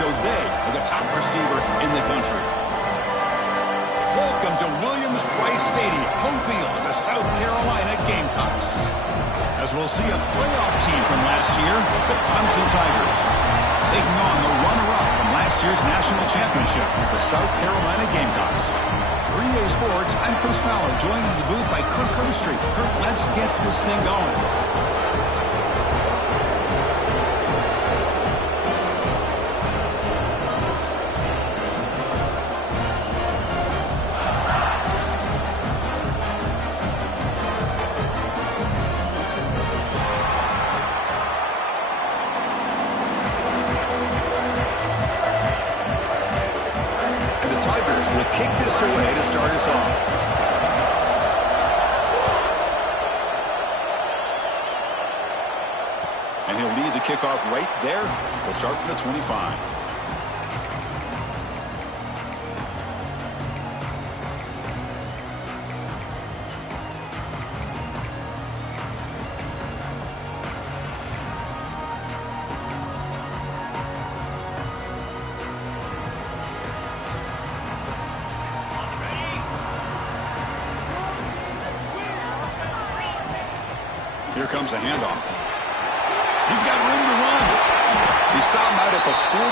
show they are the top receiver in the country. Welcome to Williams-Brice Stadium, home field of the South Carolina Gamecocks. As we'll see a playoff team from last year, the Clemson Tigers, taking on the runner-up from last year's national championship, the South Carolina Gamecocks. For EA Sports, I'm Chris Fowler, joined in the booth by Kirk Herbstreit. Kirk, let's get this thing going. Kick this away to start us off. And he'll lead the kickoff right there. He'll start from the 25. Here comes a handoff. He's got room to run. He stopped out at the 42.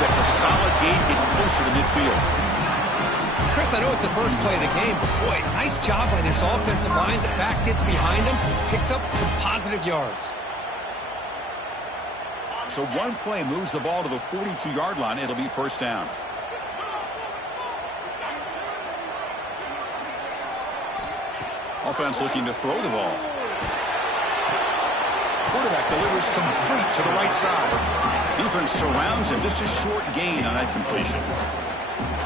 That's a solid gain, getting closer to midfield. Chris, I know it's the first play of the game, but boy, nice job by this offensive line. The back gets behind him, picks up some positive yards. So one play moves the ball to the 42-yard line. It'll be first down. Offense looking to throw the ball. Quarterback delivers complete to the right side. Defense surrounds him. Just a short gain on that completion.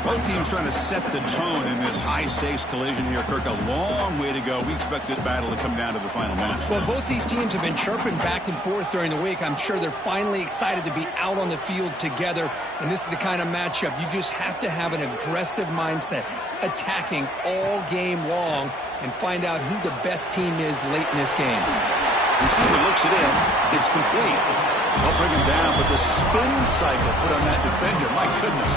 Both teams trying to set the tone in this high-stakes collision here. Kirk, a long way to go. We expect this battle to come down to the final minutes. Well, both these teams have been chirping back and forth during the week. I'm sure they're finally excited to be out on the field together. And this is the kind of matchup you just have to have an aggressive mindset, attacking all game long, and find out who the best team is late in this game. Receiver looks it in. It's complete. They'll bring him down, but the spin cycle put on that defender, my goodness.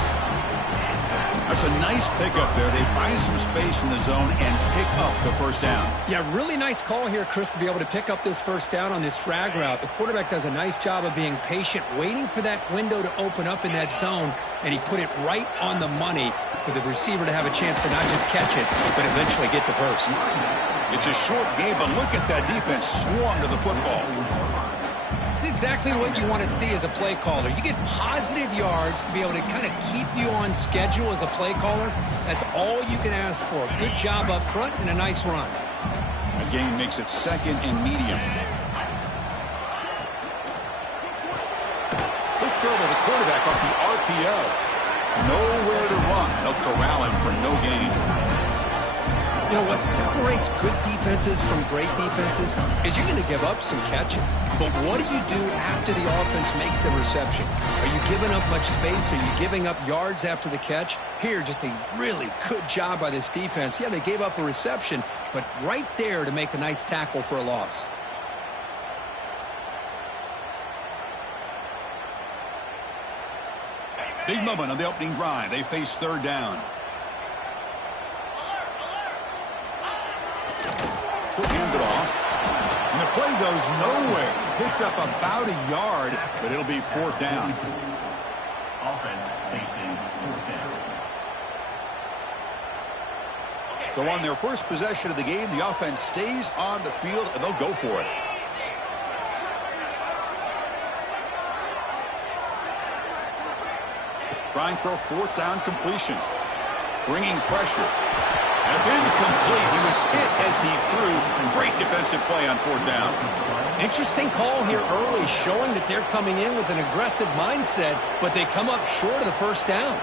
That's a nice pickup there. They find some space in the zone and pick up the first down. Yeah, really nice call here, Chris, to be able to pick up this first down on this drag route. The quarterback does a nice job of being patient, waiting for that window to open up in that zone, and he put it right on the money for the receiver to have a chance to not just catch it, but eventually get the first. It's a short game, but look at that defense swarm to the football. It's exactly what you want to see as a play caller. You get positive yards to be able to kind of keep you on schedule as a play caller. That's all you can ask for. Good job up front and a nice run. That gain makes it second and medium. Quick throw by the quarterback off the RPO. Nowhere to run. They'll corral him for no gain. You know, what separates good defenses from great defenses is you're going to give up some catches. But what do you do after the offense makes a reception? Are you giving up much space? Are you giving up yards after the catch? Here, just a really good job by this defense. Yeah, they gave up a reception, but right there to make a nice tackle for a loss. Big moment on the opening drive. They face third down. Hand it off. And the play goes nowhere. Picked up about a yard, but it'll be fourth down. Offense facing fourth down. So on their first possession of the game, the offense stays on the field, and they'll go for it. Trying for a fourth down completion. Bringing pressure. That's incomplete. He was hit as he threw. Great defensive play on fourth down. Interesting call here early, showing that they're coming in with an aggressive mindset, but they come up short of the first down.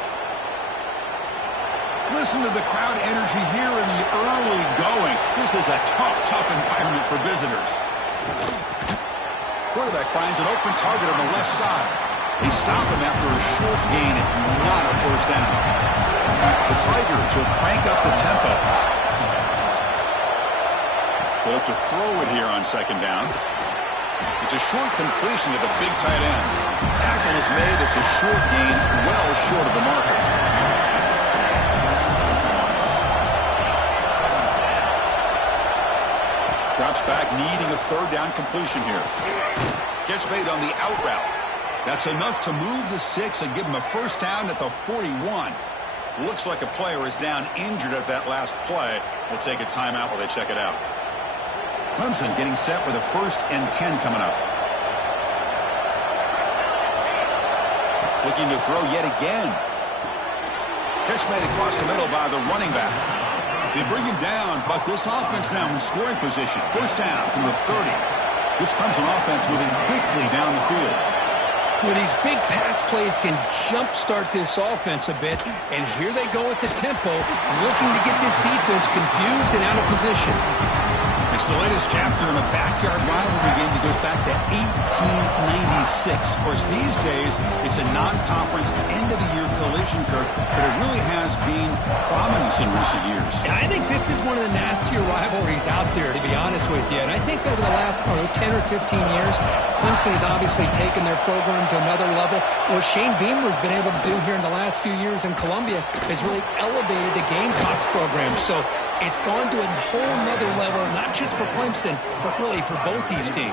Listen to the crowd energy here in the early going. This is a tough environment for visitors. Quarterback finds an open target on the left side. They stop him after a short gain. It's not a first down. The Tigers will crank up the tempo. They'll have to throw it here on second down. It's a short completion to the big tight end. Tackle is made. It's a short gain, well short of the marker. Drops back, needing a third down completion here. Gets made on the out route. That's enough to move the sticks and give him a first down at the 41. Looks like a player is down injured at that last play. We'll take a timeout while they check it out. Clemson getting set with a 1st and 10 coming up. Looking to throw yet again. Catch made across the middle by the running back. They bring him down, but this offense now in scoring position. First down from the 30. This Clemson offense moving quickly down the field. Well, these big pass plays can jumpstart this offense a bit, and here they go at the tempo, looking to get this defense confused and out of position. It's the latest chapter in a backyard rivalry game that goes back to 1896. Of course, these days, it's a non-conference end-of-the-year collision, Kirk, but it really has gained prominence in recent years. Yeah, I think this is one of the nastier rivalries out there, to be honest with you. And I think over the last 10 or 15 years, Clemson has obviously taken their program to another level. What Shane Beamer's been able to do here in the last few years in Columbia has really elevated the Gamecocks program. So it's gone to a whole nother level, not just for Clemson, but really for both these teams.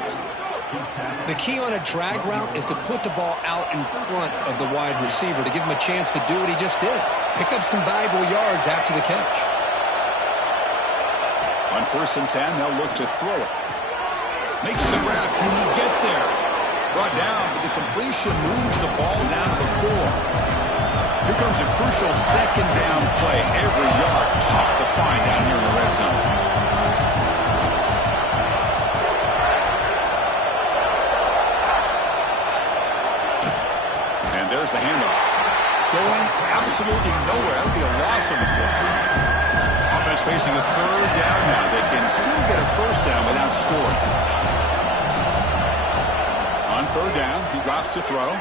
The key on a drag route is to put the ball out in front of the wide receiver to give him a chance to do what he just did. Pick up some valuable yards after the catch. On 1st and 10, they'll look to throw it. Makes the grab. Can he get there? Brought down, but the completion moves the ball down to the 4. Here comes a crucial 2nd down play. Every yard tough to find down here in the red zone. And there's the handoff. Going absolutely nowhere. That would be a loss of the play. Offense facing a 3rd down now. They can still get a first down without scoring. On 3rd down, he drops to throw.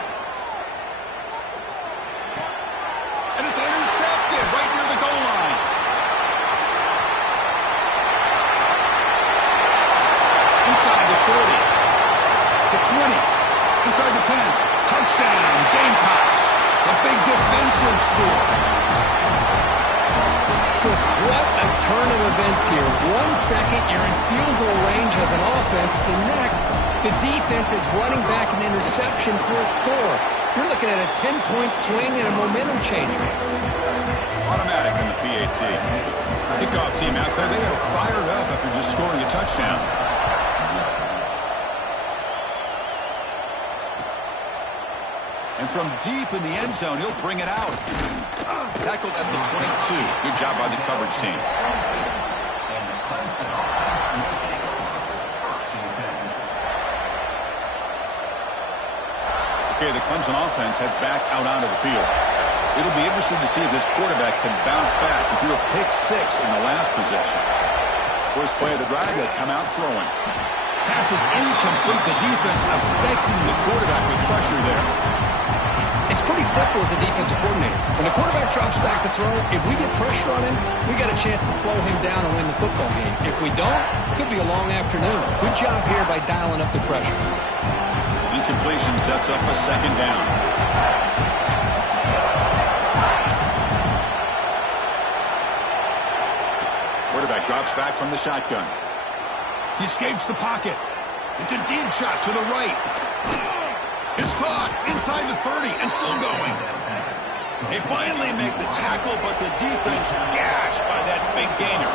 And it's intercepted right near the goal line. Inside the 40. The 20. Inside the 10. Touchdown, Gamecocks. A big defensive score. Chris, what a turn of events here. 1 second, you're in field goal range as an offense. The next, the defense is running back an interception for a score. You're looking at a 10-point swing and a momentum changer. Automatic in the PAT. Kickoff team out there, they are fired up after just scoring a touchdown. And from deep in the end zone, he'll bring it out. Tackled at the 22. Good job by the coverage team. Okay, the Clemson offense heads back out onto the field. It'll be interesting to see if this quarterback can bounce back. He threw a pick-6 in the last possession. First play of the drive, they'll come out throwing. Pass is incomplete. The defense affecting the quarterback with pressure there. It's pretty simple as a defensive coordinator. When the quarterback drops back to throw, if we get pressure on him, we got a chance to slow him down and win the football game. If we don't, it could be a long afternoon. Good job here by dialing up the pressure. Incompletion sets up a 2nd down. Quarterback drops back from the shotgun. He escapes the pocket. It's a deep shot to the right. It's caught inside the 30 and still going. They finally make the tackle, but the defense gashed by that big gainer.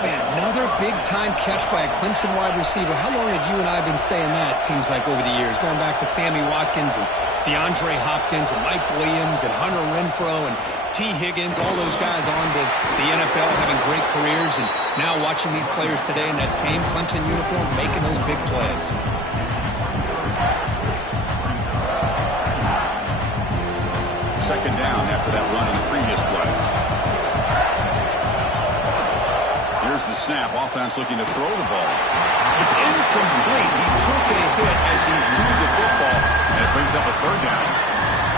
Man, another big-time catch by a Clemson wide receiver. How long have you and I been saying that, seems like, over the years? Going back to Sammy Watkins and DeAndre Hopkins and Mike Williams and Hunter Renfrow and T. Higgins, all those guys on to the NFL having great careers, and now watching these players today in that same Clemson uniform making those big plays. Second down after that run in the previous play. Here's the snap. Offense looking to throw the ball. It's incomplete. He took a hit as he threw the football, and it brings up a 3rd down.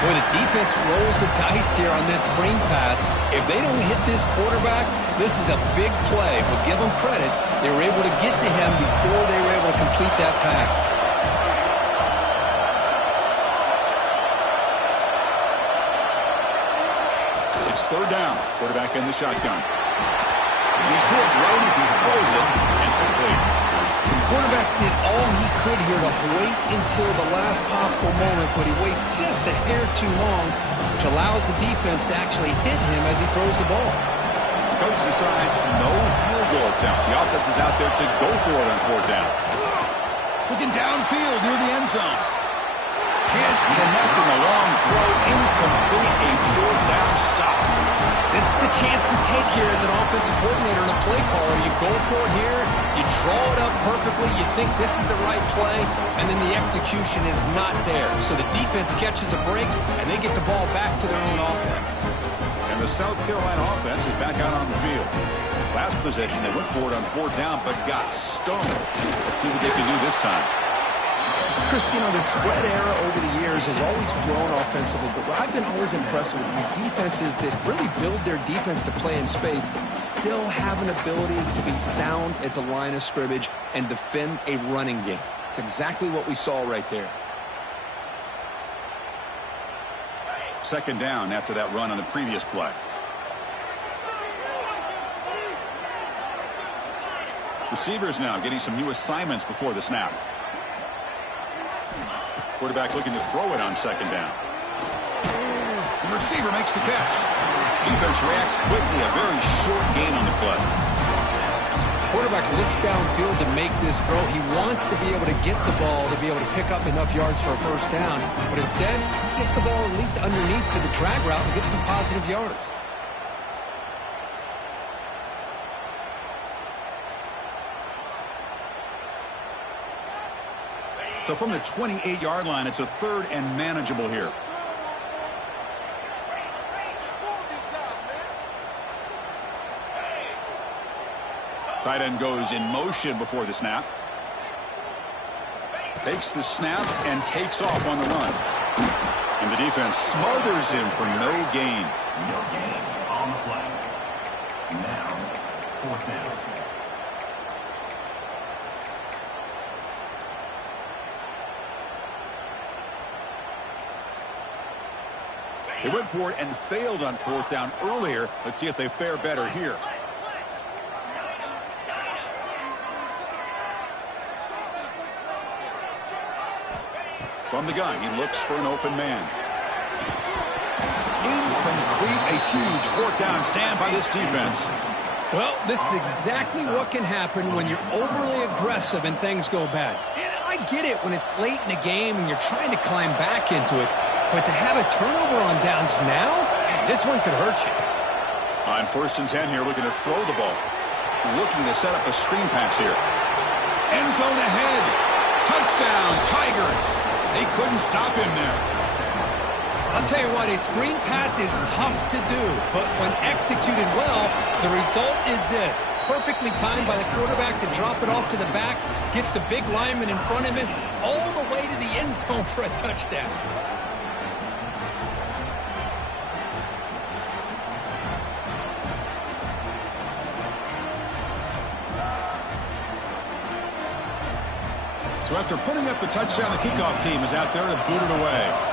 Boy, the defense rolls the dice here on this screen pass. If they don't hit this quarterback, this is a big play. But give them credit. They were able to get to him before they were able to complete that pass. It's third down. Quarterback in the shotgun. He's hit right as he throws it, incomplete. The quarterback did all he could here to wait until the last possible moment, but he waits just a hair too long, which allows the defense to actually hit him as he throws the ball. Coach decides no field goal attempt. The offense is out there to go for it on fourth down. Looking downfield near the end zone. Can't connect on a long throw. Incomplete. A fourth down stop. This is the chance you take here as an offensive coordinator and a play caller. You go for it here. You draw it up perfectly. You think this is the right play, and then the execution is not there. So the defense catches a break, and they get the ball back to their own offense. And the South Carolina offense is back out on the field. Last possession, they went for it on fourth down, but got stoned. Let's see what they can do this time. Chris, you know, the spread era over the years has always grown offensively, but what I've been always impressed with defenses that really build their defense to play in space still have an ability to be sound at the line of scrimmage and defend a running game. It's exactly what we saw right there. Second down after that run on the previous play. Receivers now getting some new assignments before the snap. Quarterback looking to throw it on second down. The receiver makes the catch. Defense reacts quickly. A very short gain on the play. Quarterback looks downfield to make this throw. He wants to be able to get the ball to be able to pick up enough yards for a first down. But instead, he gets the ball at least underneath to the drag route and gets some positive yards. So from the 28-yard line, it's a third and manageable here. Tight end goes in motion before the snap. Takes the snap and takes off on the run. And the defense smothers him for no gain. No gain on the play. Now, fourth down. They went for it and failed on fourth down earlier. Let's see if they fare better here. From the gun, he looks for an open man. Incomplete. A huge fourth down stand by this defense. Well, this is exactly what can happen when you're overly aggressive and things go bad. And I get it when it's late in the game and you're trying to climb back into it. But to have a turnover on downs now, man, this one could hurt you. On first and 10 here, looking to throw the ball. Looking to set up a screen pass here. End zone ahead. Touchdown, Tigers. They couldn't stop him there. I'll tell you what, a screen pass is tough to do, but when executed well, the result is this. Perfectly timed by the quarterback to drop it off to the back, gets the big lineman in front of him, all the way to the end zone for a touchdown. So after putting up the touchdown, the kickoff team is out there to boot it away.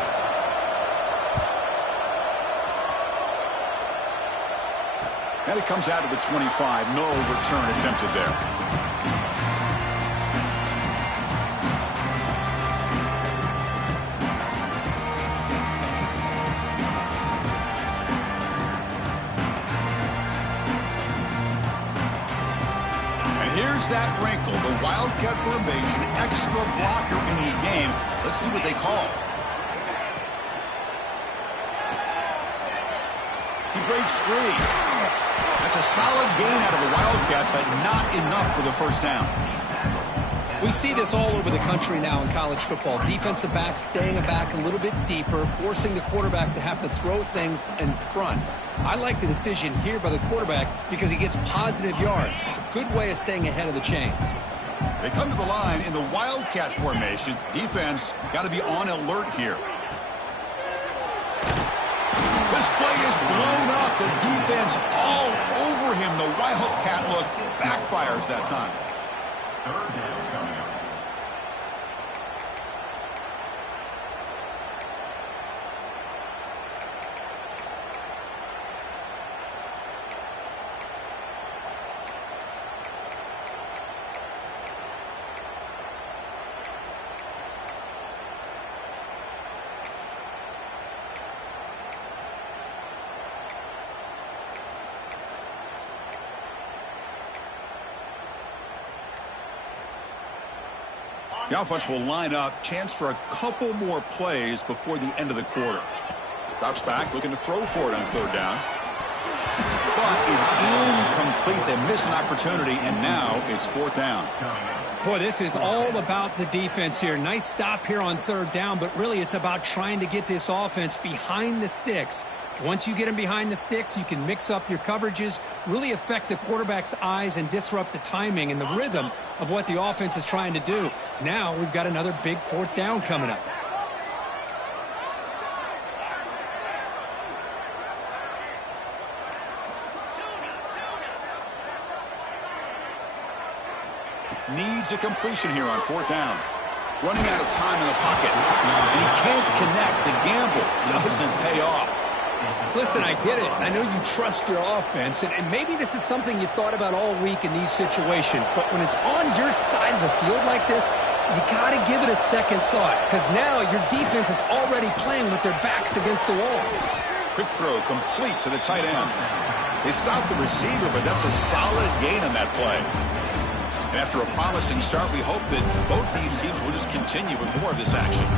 And it comes out of the 25. No return attempted there. And here's that wrinkle. The Wildcat formation, extra blocker in the game. Let's see what they call. He breaks free. That's a solid gain out of the Wildcat, but not enough for the first down. We see this all over the country now in college football. Defensive backs staying back a little bit deeper, forcing the quarterback to have to throw things in front. I like the decision here by the quarterback because he gets positive yards. It's a good way of staying ahead of the chains. They come to the line in the Wildcat formation. Defense got to be on alert here. This play is blown up. The defense all over him. The Wildcat look backfires that time. Third down coming up. The offense will line up. Chance for a couple more plays before the end of the quarter. Drops back, looking to throw for it on third down. But it's incomplete. They miss an opportunity, and now it's fourth down. Boy, this is all about the defense here. Nice stop here on third down, but really it's about trying to get this offense behind the sticks. Once you get them behind the sticks, you can mix up your coverages, really affect the quarterback's eyes and disrupt the timing and the rhythm of what the offense is trying to do. Now we've got another big fourth down coming up. Needs a completion here on fourth down. Running out of time in the pocket, and he can't connect. The gamble doesn't pay off. Listen, I get it. I know you trust your offense, and maybe this is something you thought about all week in these situations, but when it's on your side of the field like this, you got to give it a second thought, because now your defense is already playing with their backs against the wall. Quick throw complete to the tight end. They stopped the receiver, but that's a solid gain on that play. And after a promising start, we hope that both these teams will just continue with more of this action.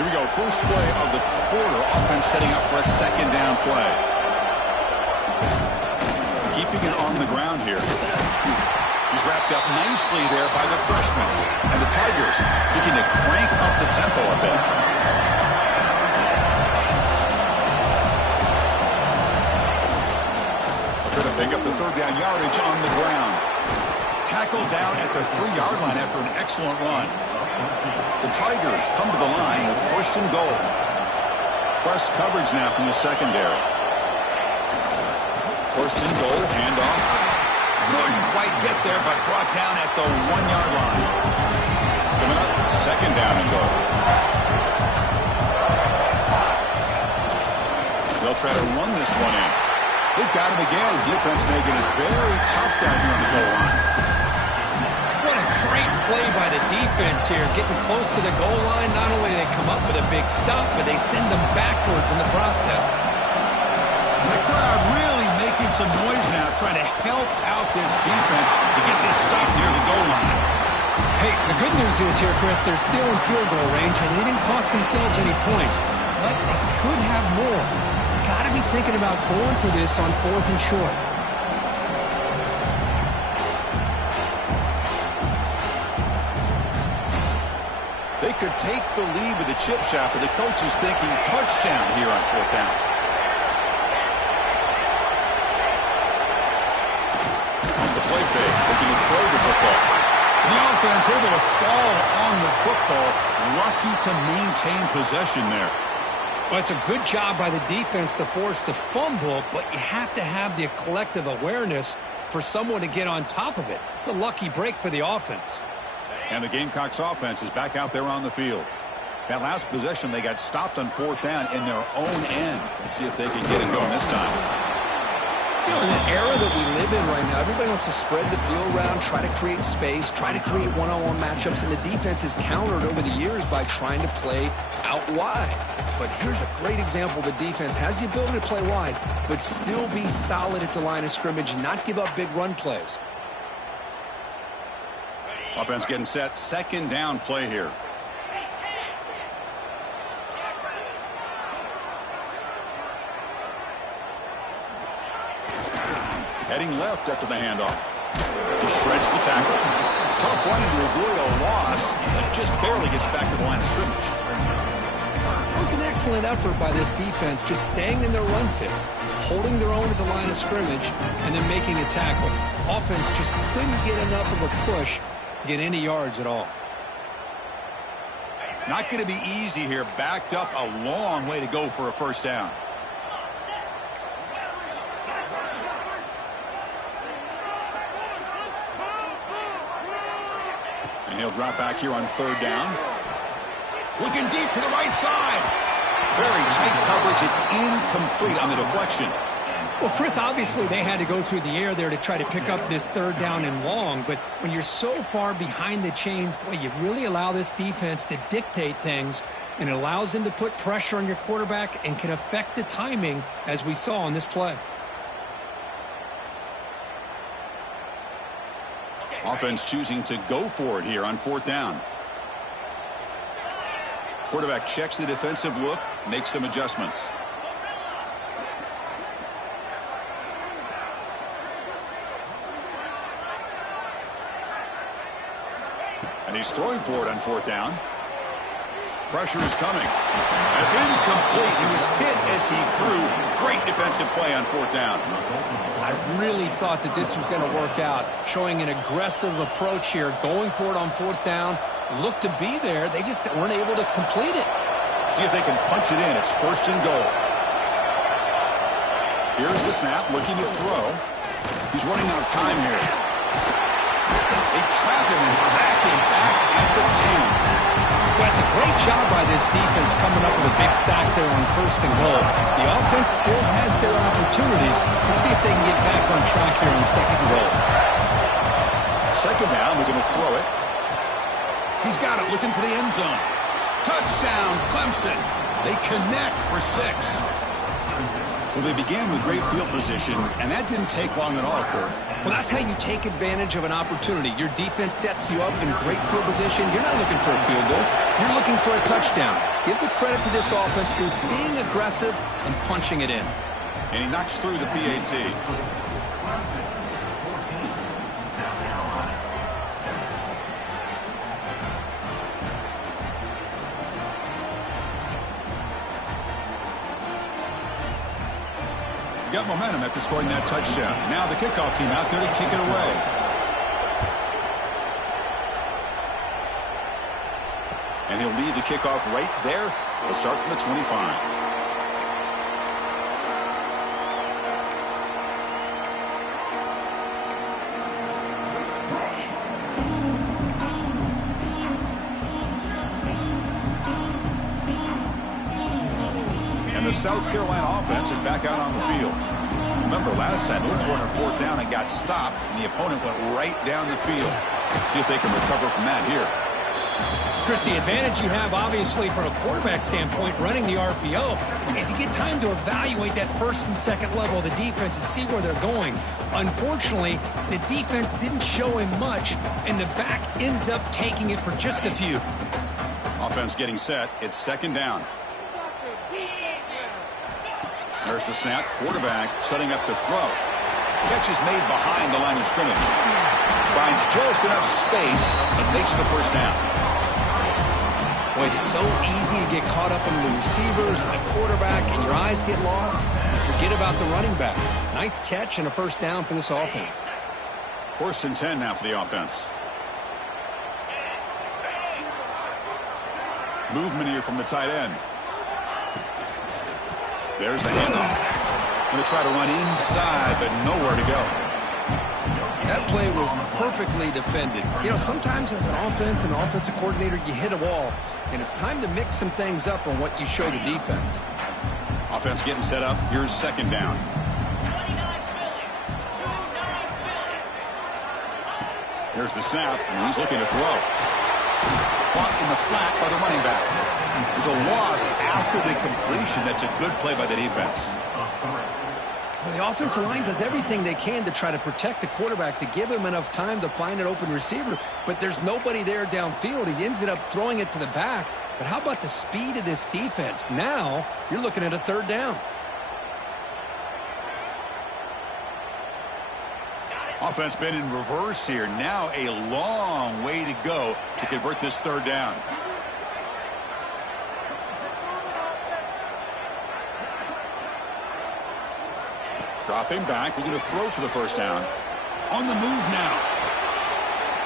Here we go, first play of the quarter. Offense setting up for a second down play. Keeping it on the ground here. He's wrapped up nicely there by the freshman. And the Tigers looking to crank up the tempo a bit. Try to pick up the third down yardage on the ground. Tackled down at the 3-yard line after an excellent run. The Tigers come to the line with first and goal. Press coverage now from the secondary. First and goal, handoff. Couldn't quite get there, but brought down at the 1-yard line. Coming up, second down and goal. They'll try to run this one in. They've got him again. Defense making it very tough down here on the goal line. What a great play by the defense here. Getting close to the goal line, not only do they come up with a big stop, but they send them backwards in the process. The crowd really making some noise now, trying to help out this defense to get this stop near the goal line. Hey, the good news is here, Chris, they're still in field goal range, and they didn't cost themselves any points. But they could have more. Got to be thinking about going for this on fourth and short. They could take the lead with a chip shot, but the coach is thinking touchdown here on fourth down. Off the play fake, looking to throw the football. The offense able to fall on the football, lucky to maintain possession there. Well, it's a good job by the defense to force the fumble, but you have to have the collective awareness for someone to get on top of it. It's a lucky break for the offense. And the Gamecocks offense is back out there on the field. That last possession, they got stopped on fourth down in their own end. Let's see if they can get it going this time. You know, in the era that we live in right now, everybody wants to spread the field around, try to create space, try to create one-on-one matchups, and the defense is countered over the years by trying to play out wide. But here's a great example. The defense has the ability to play wide, but still be solid at the line of scrimmage, not give up big run plays. Offense getting set. Second down play here. Heading left after the handoff. He shreds the tackle. Tough running to avoid a loss, but just barely gets back to the line of scrimmage. It was an excellent effort by this defense, just staying in their run fits, holding their own at the line of scrimmage, and then making a tackle. Offense just couldn't get enough of a push to get any yards at all. Not going to be easy here. Backed up a long way to go for a first down. And he'll drop back here on third down. Looking deep to the right side. Very tight coverage. It's incomplete on the deflection. Well, Chris, obviously they had to go through the air there to try to pick up this third down and long, but when you're so far behind the chains, boy, you really allow this defense to dictate things, and it allows them to put pressure on your quarterback and can affect the timing, as we saw on this play. Offense choosing to go for it here on fourth down. Quarterback checks the defensive look, makes some adjustments. And he's throwing for it on fourth down. Pressure is coming. And it's incomplete. He was hit as he threw. Great defensive play on fourth down. I really thought that this was going to work out, showing an aggressive approach here, going for it on fourth down. Looked to be there. They just weren't able to complete it. See if they can punch it in. It's first and goal. Here's the snap, looking to throw. He's running out of time here. They trap him and sack him back at the 10. Well, it's a great job by this defense coming up with a big sack there on first and goal. The offense still has their opportunities. Let's see if they can get back on track here on second and goal. Second down, we're going to throw it. He's got it, looking for the end zone. Touchdown, Clemson. They connect for 6. Well, they began with great field position, and that didn't take long at all, Kirk. Well, that's how you take advantage of an opportunity. Your defense sets you up in great field position. You're not looking for a field goal. You're looking for a touchdown. Give the credit to this offense for being aggressive and punching it in. And he knocks through the PAT. Got momentum after scoring that touchdown. Now the kickoff team out there to kick it away. And he'll lead the kickoff right there. He'll start from the 25. The South Carolina offense is back out on the field. Remember, last time they looked for it on fourth down and got stopped, and the opponent went right down the field. Let's see if they can recover from that here. Chris, the advantage you have, obviously, from a quarterback standpoint, running the RPO, is you get time to evaluate that first and second level of the defense and see where they're going. Unfortunately, the defense didn't show him much, and the back ends up taking it for just a few. Offense getting set. It's second down. There's the snap. Quarterback setting up the throw. Catch is made behind the line of scrimmage. Finds just enough space, but makes the first down. Well, it's so easy to get caught up in the receivers and the quarterback, and your eyes get lost. You forget about the running back. Nice catch and a first down for this offense. First and 10 now for the offense. Movement here from the tight end. There's the handoff. Going to try to run inside, but nowhere to go. That play was perfectly defended. You know, sometimes as an offense and offensive coordinator, you hit a wall, and it's time to mix some things up on what you show the defense. Offense getting set up. Here's second down. Here's the snap, and he's looking to throw. Caught in the flat by the running back. There's a loss after the completion. That's a good play by the defense. Well, the offensive line does everything they can to try to protect the quarterback, to give him enough time to find an open receiver, but there's nobody there downfield. He ends up throwing it to the back. But how about the speed of this defense? Now you're looking at a third down. Offense been in reverse here. Now a long way to go to convert this third down. Dropping back, looking to throw for the first down. On the move now.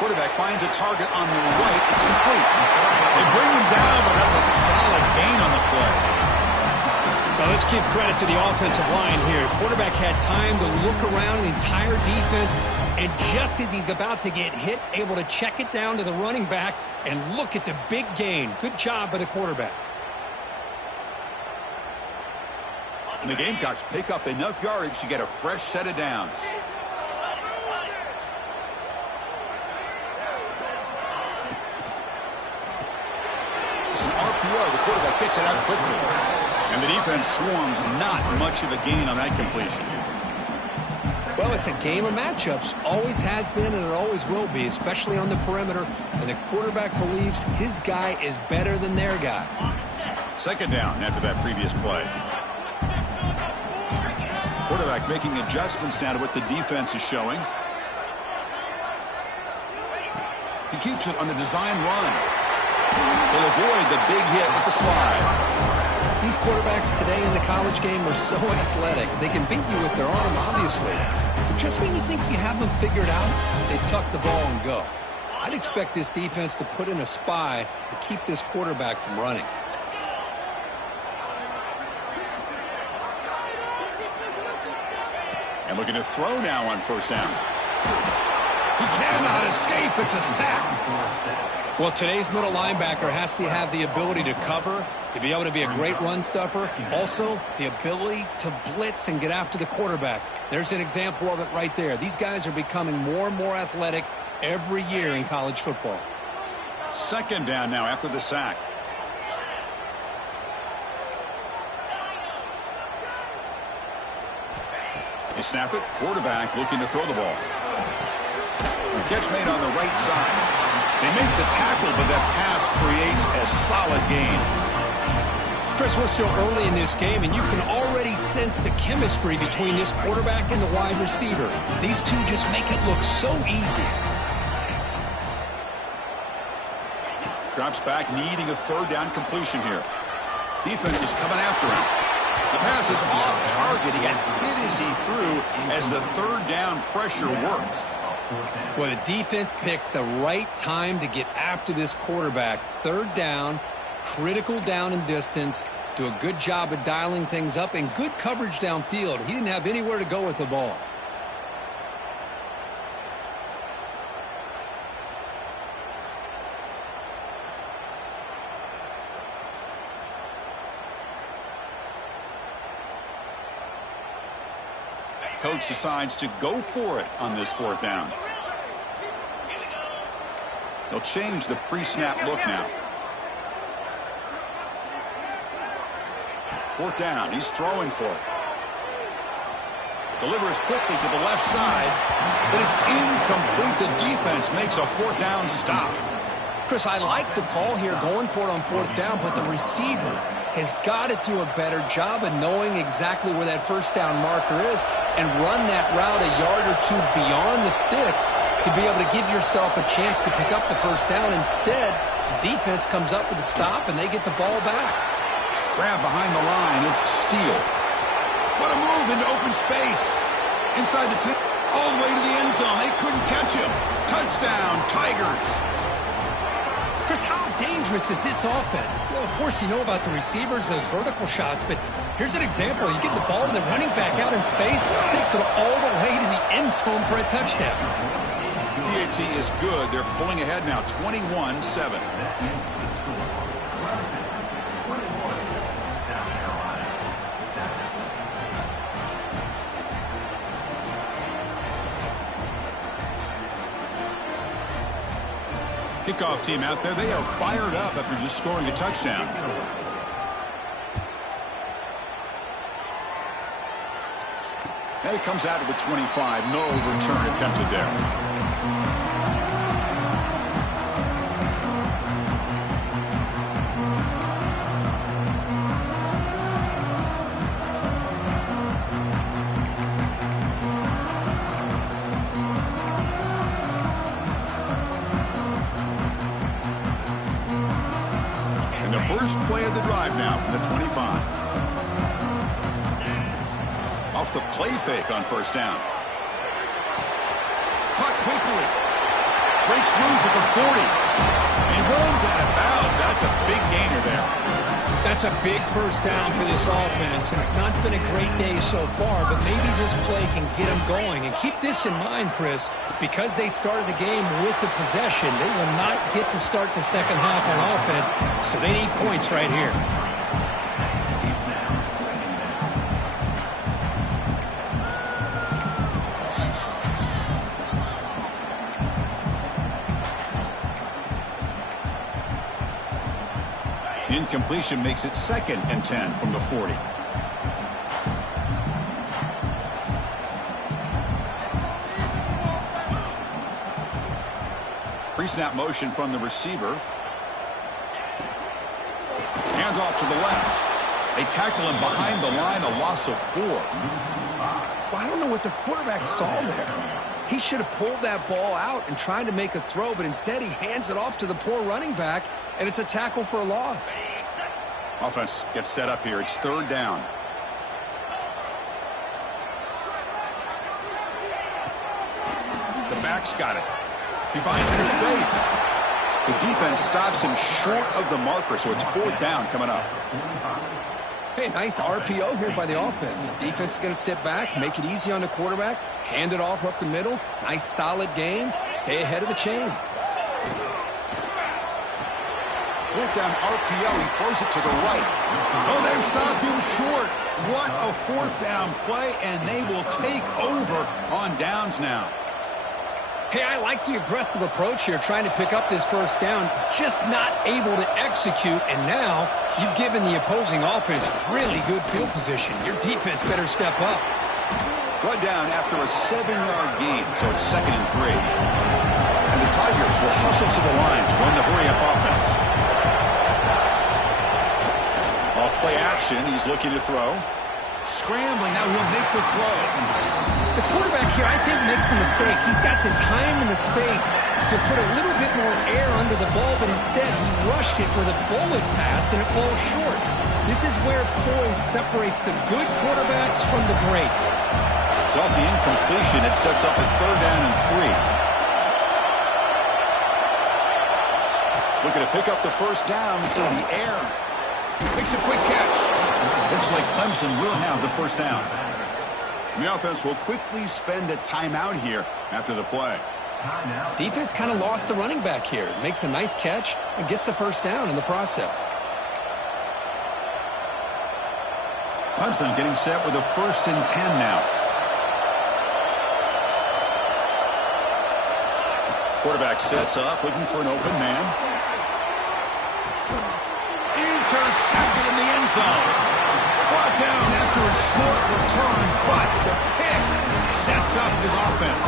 Quarterback finds a target on the right. It's complete. They bring him down, but that's a solid gain on the play. Well, let's give credit to the offensive line here. Quarterback had time to look around the entire defense, and just as he's about to get hit, able to check it down to the running back, and look at the big gain. Good job by the quarterback. And the Gamecocks pick up enough yardage to get a fresh set of downs. It's an RPO. The quarterback gets it out quickly. And the defense swarms, not much of a gain on that completion. Well, it's a game of matchups. Always has been, and it always will be, especially on the perimeter. And the quarterback believes his guy is better than their guy. Second down after that previous play. Quarterback making adjustments now to what the defense is showing. He keeps it on the design run. He'll avoid the big hit with the slide. These quarterbacks today in the college game are so athletic. They can beat you with their arm, obviously. But just when you think you have them figured out, they tuck the ball and go. I'd expect this defense to put in a spy to keep this quarterback from running. And looking to throw now on first down. He cannot escape. It's a sack. Well, today's middle linebacker has to have the ability to cover, to be able to be a great run stuffer. Also, the ability to blitz and get after the quarterback. There's an example of it right there. These guys are becoming more and more athletic every year in college football. Second down now after the sack. They snap it. Quarterback looking to throw the ball. Catch made on the right side. They make the tackle, but that pass creates a solid gain. Chris, we're still early in this game, and you can already sense the chemistry between this quarterback and the wide receiver. These two just make it look so easy. Drops back, needing a third down completion here. Defense is coming after him. The pass is off target. He got hit as he threw as the third down pressure works. Well, the defense picks the right time to get after this quarterback. Third down, critical down and distance. Do a good job of dialing things up and good coverage downfield. He didn't have anywhere to go with the ball. Coach decides to go for it on this fourth down. They'll change the pre-snap look now. Fourth down. He's throwing for it. Delivers quickly to the left side, but it's incomplete. The defense makes a fourth down stop. Chris, I like the call here going for it on fourth down, but the receiver has got to do a better job of knowing exactly where that first down marker is and run that route a yard or two beyond the sticks to be able to give yourself a chance to pick up the first down. Instead, the defense comes up with a stop, and they get the ball back. Grab behind the line. It's Steele. What a move into open space. Inside the 10, all the way to the end zone. They couldn't catch him. Touchdown, Tigers. Chris, how dangerous is this offense? Well, of course, you know about the receivers, those vertical shots, but here's an example. You get the ball to the running back out in space, takes it all the way to the end zone for a touchdown. PHC is good. They're pulling ahead now, 21-7. Kickoff team out there. They are fired up after just scoring a touchdown. And it comes out to the 25. No return attempted there. First play of the drive now from the 25. Off the play fake on first down. Caught quickly. Breaks loose at the 40. He runs out of bounds. That's a big gainer there. That's a big first down for this offense, and it's not been a great day so far, but maybe this play can get them going. And keep this in mind, Chris, because they started the game with the possession, they will not get to start the second half on offense, so they need points right here. Incompletion makes it 2nd and 10 from the 40. Pre-snap motion from the receiver. Hands off to the left. They tackle him behind the line, a loss of 4. Well, I don't know what the quarterback saw there. He should have pulled that ball out and tried to make a throw, but instead he hands it off to the poor running back, and it's a tackle for a loss. Offense gets set up here. It's 3rd down. The back's got it. He finds some space. The defense stops him short of the marker, so it's 4th down coming up. Hey, nice RPO here by the offense. Defense is going to sit back, make it easy on the quarterback, hand it off up the middle. Nice, solid game. Stay ahead of the chains. 4th down RPO. He throws it to the right. Oh, they've stopped him short. What a 4th down play, and they will take over on downs now. Hey, I like the aggressive approach here, trying to pick up this first down, just not able to execute, and now you've given the opposing offense really good field position. Your defense better step up. Run down after a 7-yard gain, so it's 2nd and 3. And the Tigers will hustle to the line to run the hurry-up offense. Off play action, he's looking to throw. Scrambling, now he'll make the throw. The quarterback here, I think, makes a mistake. He's got the time and the space to put a little bit more air under the ball, but instead he rushed it with a bullet pass, and it falls short. This is where poise separates the good quarterbacks from the great. So off the incompletion, it sets up a 3rd down and 3. Looking to pick up the first down through the air. Makes a quick catch. Looks like Clemson will have the first down. The offense will quickly spend a timeout here after the play. Defense kind of lost the running back here. Makes a nice catch and gets the first down in the process. Clemson getting set with a 1st and 10 now. Quarterback sets up, looking for an open man. Intercepted in the end zone. Brought down after a short return, but the pick sets up his offense.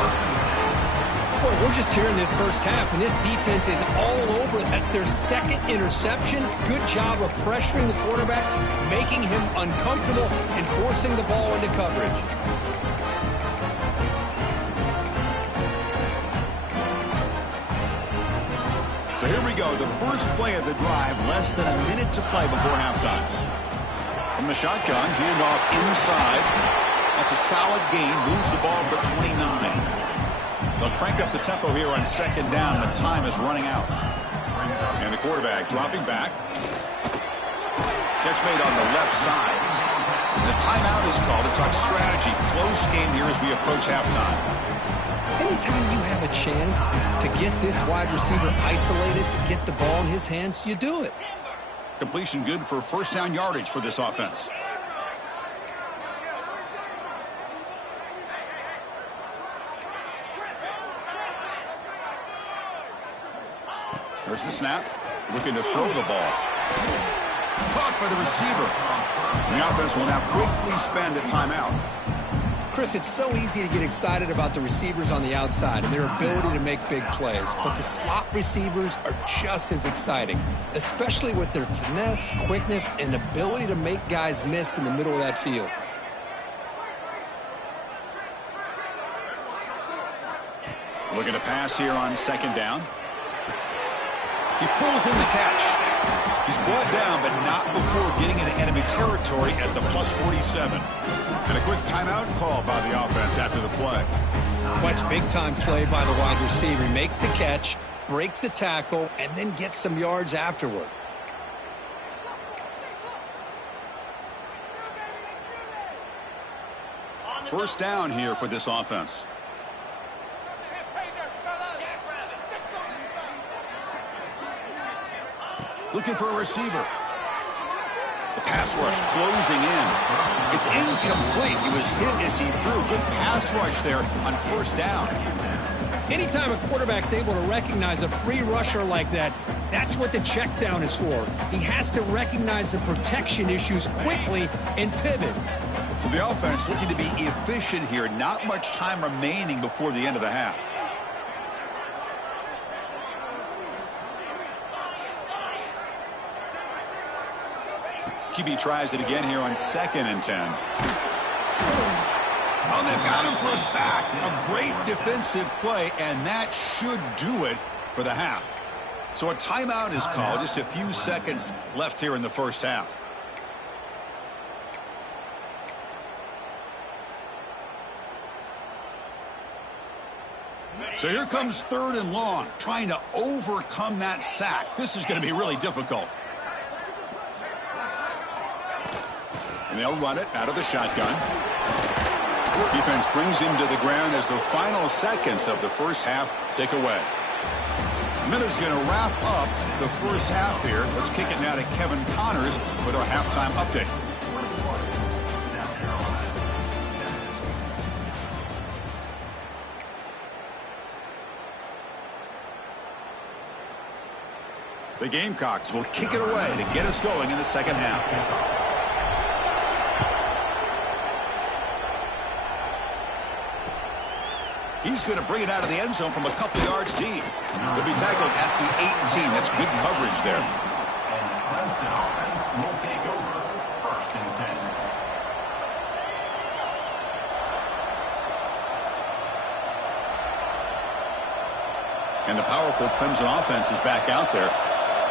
Boy, we're just here in this first half, and this defense is all over. That's their 2nd interception. Good job of pressuring the quarterback, making him uncomfortable, and forcing the ball into coverage. So here we go, the first play of the drive, less than a minute to play before halftime. From the shotgun, handoff inside. That's a solid gain, moves the ball to the 29. They'll crank up the tempo here on 2nd down. The time is running out. And the quarterback dropping back. Catch made on the left side. The timeout is called to talk strategy. Close game here as we approach halftime. Anytime you have a chance to get this wide receiver isolated, to get the ball in his hands, you do it. Completion good for 1st down yardage for this offense. There's the snap. Looking to throw the ball. Caught by the receiver. And the offense will now quickly spend a timeout. Chris, it's so easy to get excited about the receivers on the outside and their ability to make big plays, but the slot receivers are just as exciting, especially with their finesse, quickness, and ability to make guys miss in the middle of that field. Looking to pass here on 2nd down. He pulls in the catch. He's brought down, but not before getting into enemy territory at the +47. And a quick timeout called by the offense after the play. Watch big-time play by the wide receiver. He makes the catch, breaks the tackle, and then gets some yards afterward. First down here for this offense. Looking for a receiver. The pass rush closing in. It's incomplete. He was hit as he threw. Good pass rush there on first down. Anytime a quarterback's able to recognize a free rusher like that, that's what the check down is for. He has to recognize the protection issues quickly and pivot. So the offense looking to be efficient here. Not much time remaining before the end of the half. QB tries it again here on 2nd and 10. Oh, they've got him for a sack. A great defensive play, and that should do it for the half. So a timeout is called. Just a few seconds left here in the first half. So here comes 3rd and long, trying to overcome that sack. This is going to be really difficult. And they'll run it out of the shotgun. Defense brings him to the ground as the final seconds of the first half tick away. Miller's going to wrap up the first half here. Let's kick it now to Kevin Connors with our halftime update. The Gamecocks will kick it away to get us going in the second half. He's going to bring it out of the end zone from a couple yards deep. He'll be tackled at the 18. That's good coverage there. And the Clemson offense will take over 1st and 10. And the powerful Clemson offense is back out there,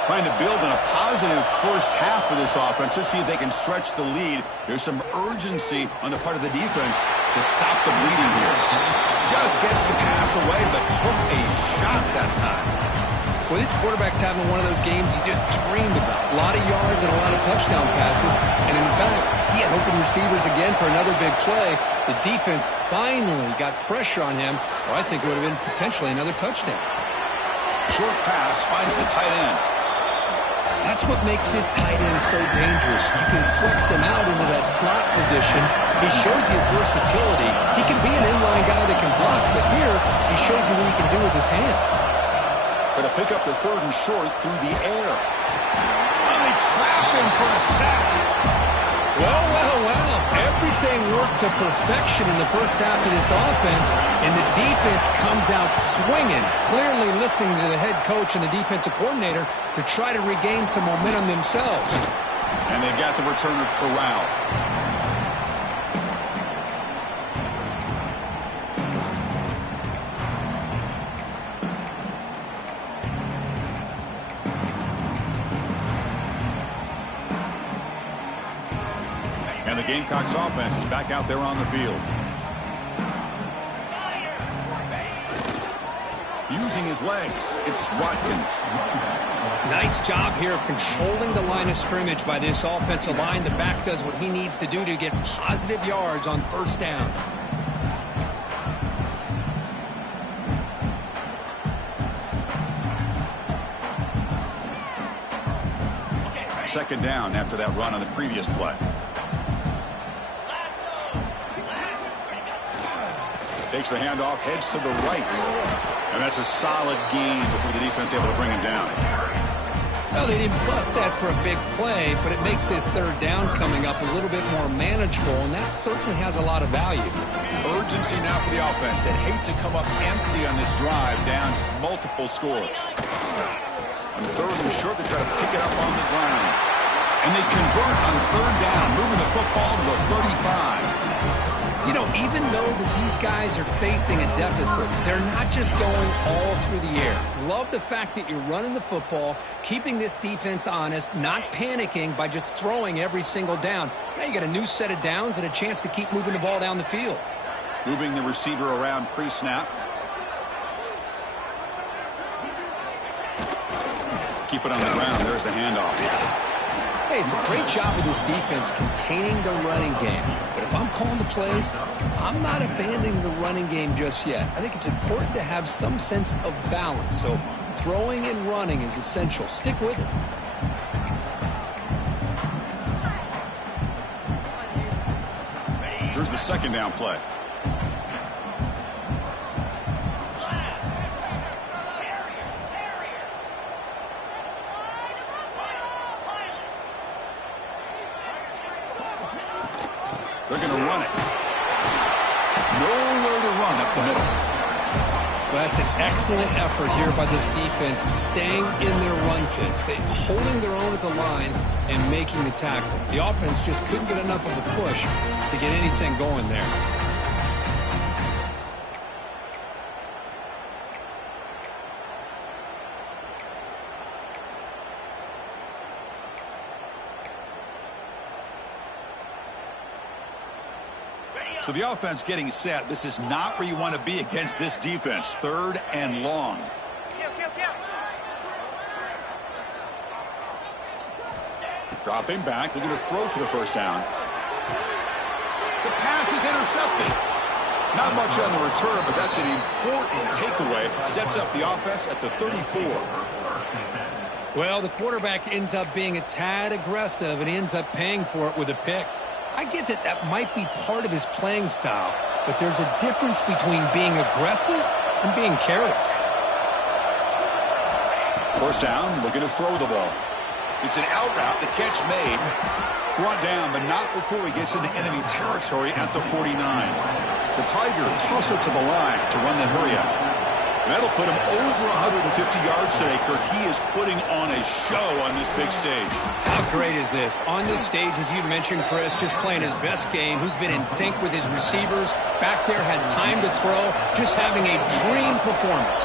trying to build on a positive first half for this offense. Let's see if they can stretch the lead. There's some urgency on the part of the defense to stop the bleeding here. Just gets the pass away, but took a shot that time. Well, this quarterback's having one of those games you just dreamed about. A lot of yards and a lot of touchdown passes. And in fact, he had open receivers again for another big play. The defense finally got pressure on him, or I think it would have been potentially another touchdown. Short pass finds the tight end. That's what makes this tight end so dangerous. You can flex him out into that slot position. He shows you his versatility. He can be an inline guy that can block, but here he shows you what he can do with his hands. Going to pick up the 3rd and short through the air. Oh, they trap him for a sack. Well, well, well. Everything worked to perfection in the first half of this offense, and the defense comes out swinging, clearly listening to the head coach and the defensive coordinator to try to regain some momentum themselves. And they've got the returner corralled. And the Gamecocks offense is back out there on the field. Using his legs, it's Watkins. Nice job here of controlling the line of scrimmage by this offensive line. The back does what he needs to do to get positive yards on first down. Second down after that run on the previous play. Takes the handoff, heads to the right. And that's a solid gain before the defense able to bring him down. Well, they didn't bust that for a big play, but it makes this 3rd down coming up a little bit more manageable, and that certainly has a lot of value. Urgency now for the offense that hate to come up empty on this drive, down multiple scores. On 3rd and short, they try to pick it up on the ground. And they convert on 3rd down, moving the football to the 35. You know, even though that these guys are facing a deficit, they're not just going all through the air. Love the fact that you're running the football, keeping this defense honest, not panicking by just throwing every single down. Now you got a new set of downs and a chance to keep moving the ball down the field. Moving the receiver around pre-snap. Keep it on the ground. There's the handoff. Hey, it's a great job of this defense containing the running game. But if I'm calling the plays, I'm not abandoning the running game just yet. I think it's important to have some sense of balance. So throwing and running is essential. Stick with it. Here's the second down play. They're going to run it. Nowhere to run up the middle. Well, that's an excellent effort here by this defense, staying in their run fits. They're holding their own at the line and making the tackle. The offense just couldn't get enough of a push to get anything going there. So the offense getting set. This is not where you want to be against this defense. 3rd and long. Dropping back. They're going to throw for the first down. The pass is intercepted. Not much on the return, but that's an important takeaway. Sets up the offense at the 34. Well, the quarterback ends up being a tad aggressive, and he ends up paying for it with a pick. I get that that might be part of his playing style, but there's a difference between being aggressive and being careless. First down, looking to throw the ball. It's an out route, the catch made. Brought down, but not before he gets into enemy territory at the 49. The Tigers hustle to the line to run the hurry out. That'll put him over 150 yards today, Kirk. He is putting on a show on this big stage. How great is this? On this stage, as you mentioned, Chris, just playing his best game. Who's been in sync with his receivers. Back there, has time to throw. Just having a dream performance.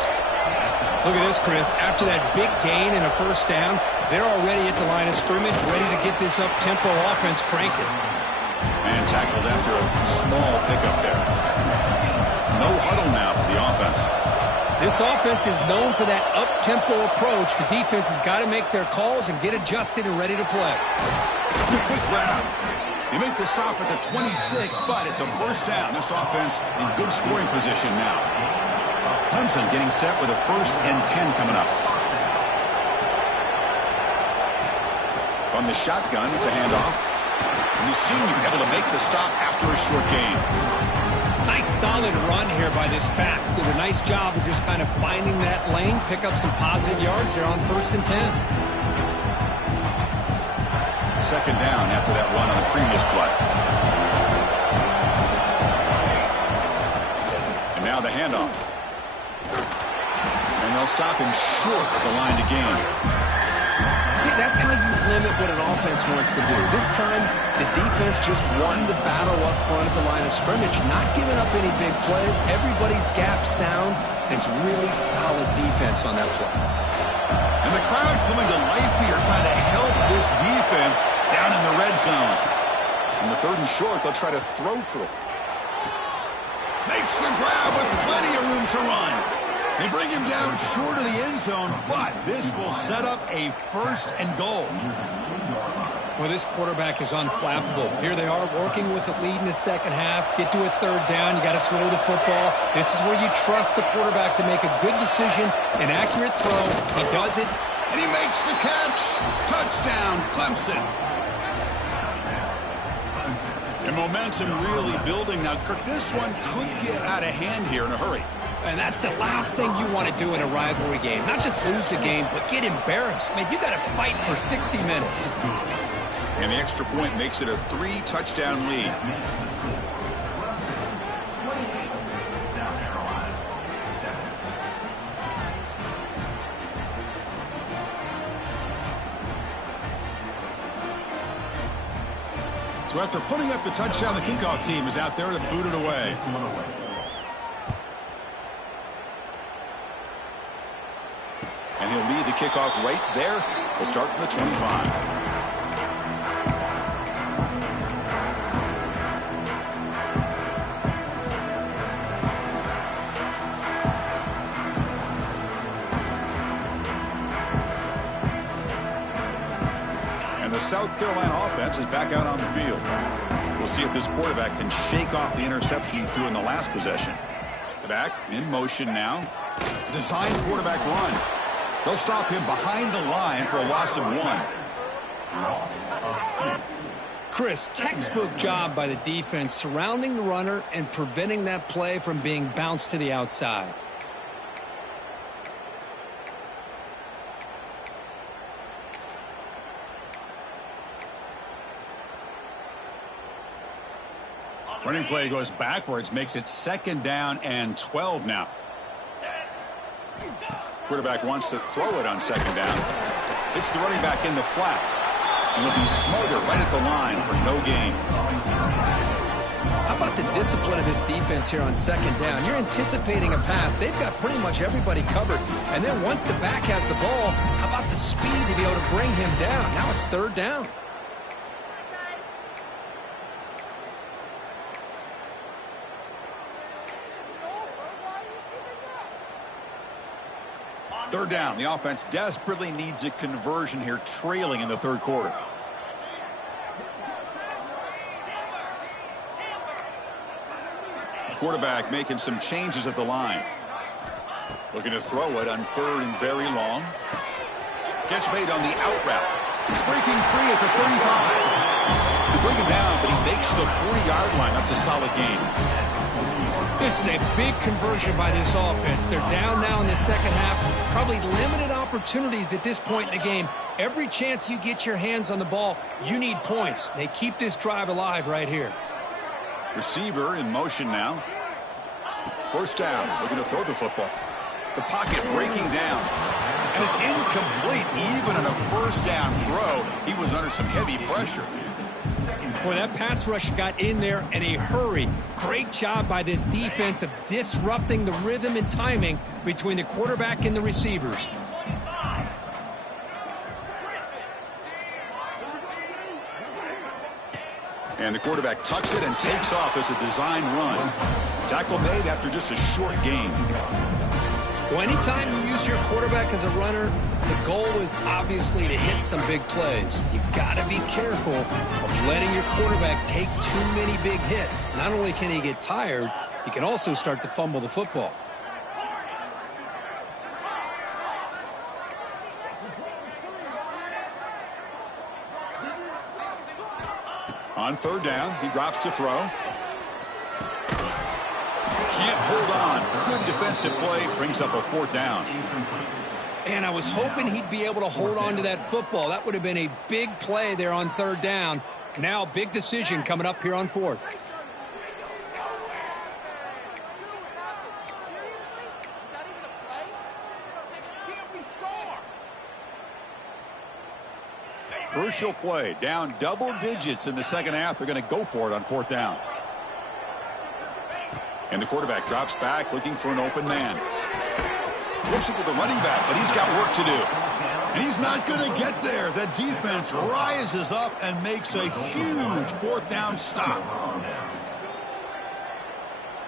Look at this, Chris. After that big gain and a first down, they're already at the line of scrimmage, ready to get this up-tempo offense cranking. And tackled after a small pickup there. No huddle now for the offense. This offense is known for that up-tempo approach. The defense has got to make their calls and get adjusted and ready to play. It's a quick grab. They make the stop at the 26, but it's a first down. This offense in good scoring position now. Clemson getting set with a 1st and 10 coming up. On the shotgun, it's a handoff. And the senior able to make the stop after a short gain. Nice solid run here by this back. Did a nice job of just kind of finding that lane, pick up some positive yards there on 1st and 10. Second down after that run on the previous play. And now the handoff. And they'll stop him short of the line to gain. See, that's how you limit what an offense wants to do. This time, the defense just won the battle up front at the line of scrimmage, not giving up any big plays. Everybody's gap sound. It's really solid defense on that play. And the crowd coming to life here, trying to help this defense down in the red zone. On the 3rd and short, they'll try to throw for it. Makes the grab with plenty of room to run. They bring him down short of the end zone, but this will set up a 1st and goal. Well, this quarterback is unflappable. Here they are working with the lead in the second half. Get to a 3rd down. You got to throw the football. This is where you trust the quarterback to make a good decision, an accurate throw. He does it. And he makes the catch. Touchdown, Clemson. And momentum really building. Now, Kirk, this one could get out of hand here in a hurry. And that's the last thing you want to do in a rivalry game. Not just lose the game, but get embarrassed. Man, you got to fight for 60 minutes. And the extra point makes it a 3-touchdown lead. So after putting up the touchdown, the kickoff team is out there to boot it away. And he'll lead the kickoff right there. We'll start from the 25. the South Carolina offense is back out on the field. We'll see if this quarterback can shake off the interception he threw in the last possession. Back in motion now. Design quarterback run. They'll stop him behind the line for a loss of 1. Loss of 2. Chris, textbook job by the defense surrounding the runner and preventing that play from being bounced to the outside. Running play goes backwards, makes it 2nd down and 12 now. Quarterback wants to throw it on 2nd down. Hits the running back in the flat. And he'll be smothered right at the line for no gain. How about the discipline of this defense here on 2nd down? You're anticipating a pass. They've got pretty much everybody covered. And then once the back has the ball, how about the speed to be able to bring him down? Now it's 3rd down. Third down. The offense desperately needs a conversion here, trailing in the 3rd quarter. Quarterback making some changes at the line. Looking to throw it on 3rd and very long. Catch made on the out route. Breaking free at the 35. To bring him down, but he makes the 40-yard line. That's a solid gain. This is a big conversion by this offense. They're down now in the 2nd half. Probably limited opportunities at this point in the game. Every chance you get your hands on the ball, you need points. They keep this drive alive right here. Receiver in motion now. 1st down. Looking to throw the football. The pocket breaking down. And it's incomplete. Even on a 1st down throw, he was under some heavy pressure. Boy, that pass rush got in there in a hurry. Great job by this defense of disrupting the rhythm and timing between the quarterback and the receivers. And the quarterback tucks it and takes off as a design run. Tackle made after just a short gain. Well, anytime you use your quarterback as a runner, the goal is obviously to hit some big plays. You got to be careful of letting your quarterback take too many big hits. Not only can he get tired, he can also start to fumble the football. On 3rd down, he drops to throw. Can't hold on. Good defensive play. Brings up a 4th down. And I was hoping he'd be able to hold on to that football. That would have been a big play there on 3rd down. Now, big decision coming up here on 4th. Crucial play. Down double digits in the 2nd half. They're going to go for it on 4th down. And the quarterback drops back looking for an open man. Flips it to the running back, but he's got work to do. And he's not going to get there. The defense rises up and makes a huge 4th down stop.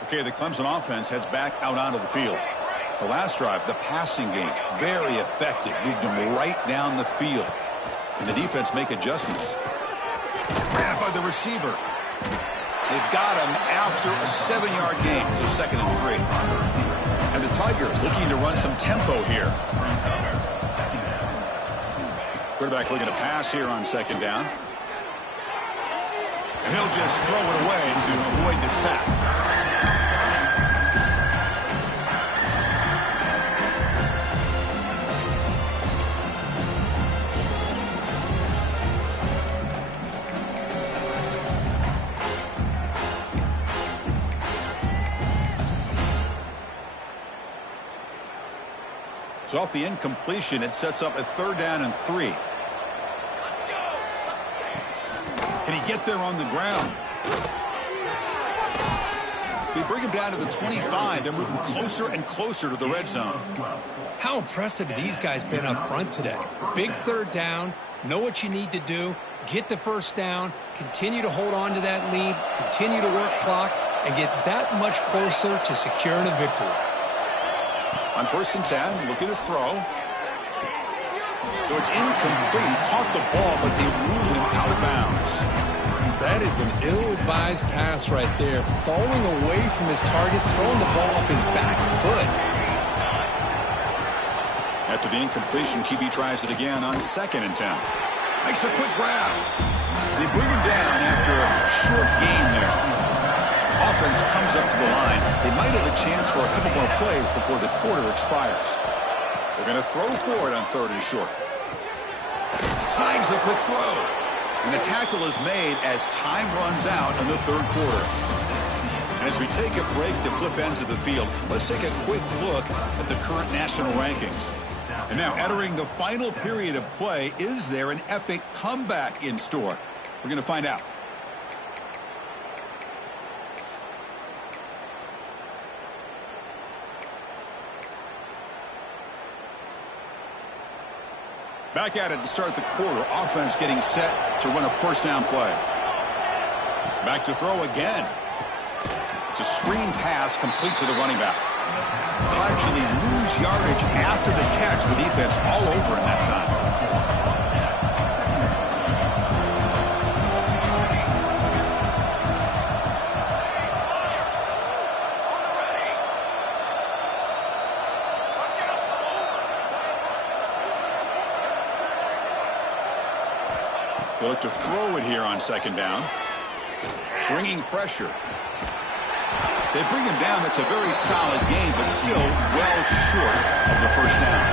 Okay, the Clemson offense heads back out onto the field. The last drive, the passing game, very effective. Moved them right down the field. Can the defense make adjustments? Grabbed by the receiver. They've got him after a 7-yard gain, so 2nd and 3. And the Tigers looking to run some tempo here. Quarterback looking to pass here on 2nd down. And he'll just throw it away to avoid the sack. So off the incompletion, it sets up a 3rd down and 3. Can he get there on the ground? They bring him down to the 25. They're moving closer and closer to the red zone. How impressive have these guys been up front today? Big 3rd down. Know what you need to do. Get the 1st down. Continue to hold on to that lead. Continue to work clock. And get that much closer to securing a victory. On 1st and 10, looking to throw. So it's incomplete. He caught the ball, but they ruled him out of bounds. That is an ill-advised pass right there. Falling away from his target, throwing the ball off his back foot. After the incompletion, QB tries it again on 2nd and 10. Makes a quick grab. They bring him down after a short gain there. Offense comes up to the line. They might have a chance for a couple more plays before the quarter expires. They're going to throw for it on 3rd and short. Signs the quick throw. And the tackle is made as time runs out in the 3rd quarter. And as we take a break to flip ends of the field, let's take a quick look at the current national rankings. And now entering the final period of play, is there an epic comeback in store? We're going to find out. Back at it to start the quarter. Offense getting set to run a 1st down play. Back to throw again. It's a screen pass complete to the running back. They'll actually lose yardage after the catch. The defense all over in that time. They look to throw it here on 2nd down. Bringing pressure. They bring him down. That's a very solid game, but still well short of the 1st down.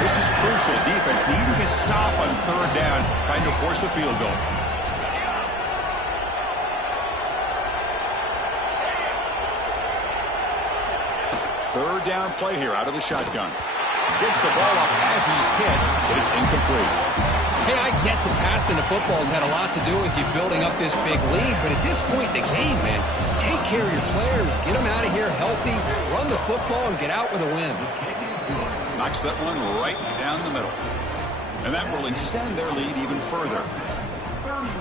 This is crucial. Defense needing a stop on 3rd down, trying to force a field goal. Third down play here out of the shotgun. Gets the ball up as he's hit, but it's incomplete. Hey, I get the passing the football has had a lot to do with you building up this big lead, but at this point in the game, man, take care of your players, get them out of here healthy, run the football, and get out with a win. Knocks that one right down the middle. And that will extend their lead even further.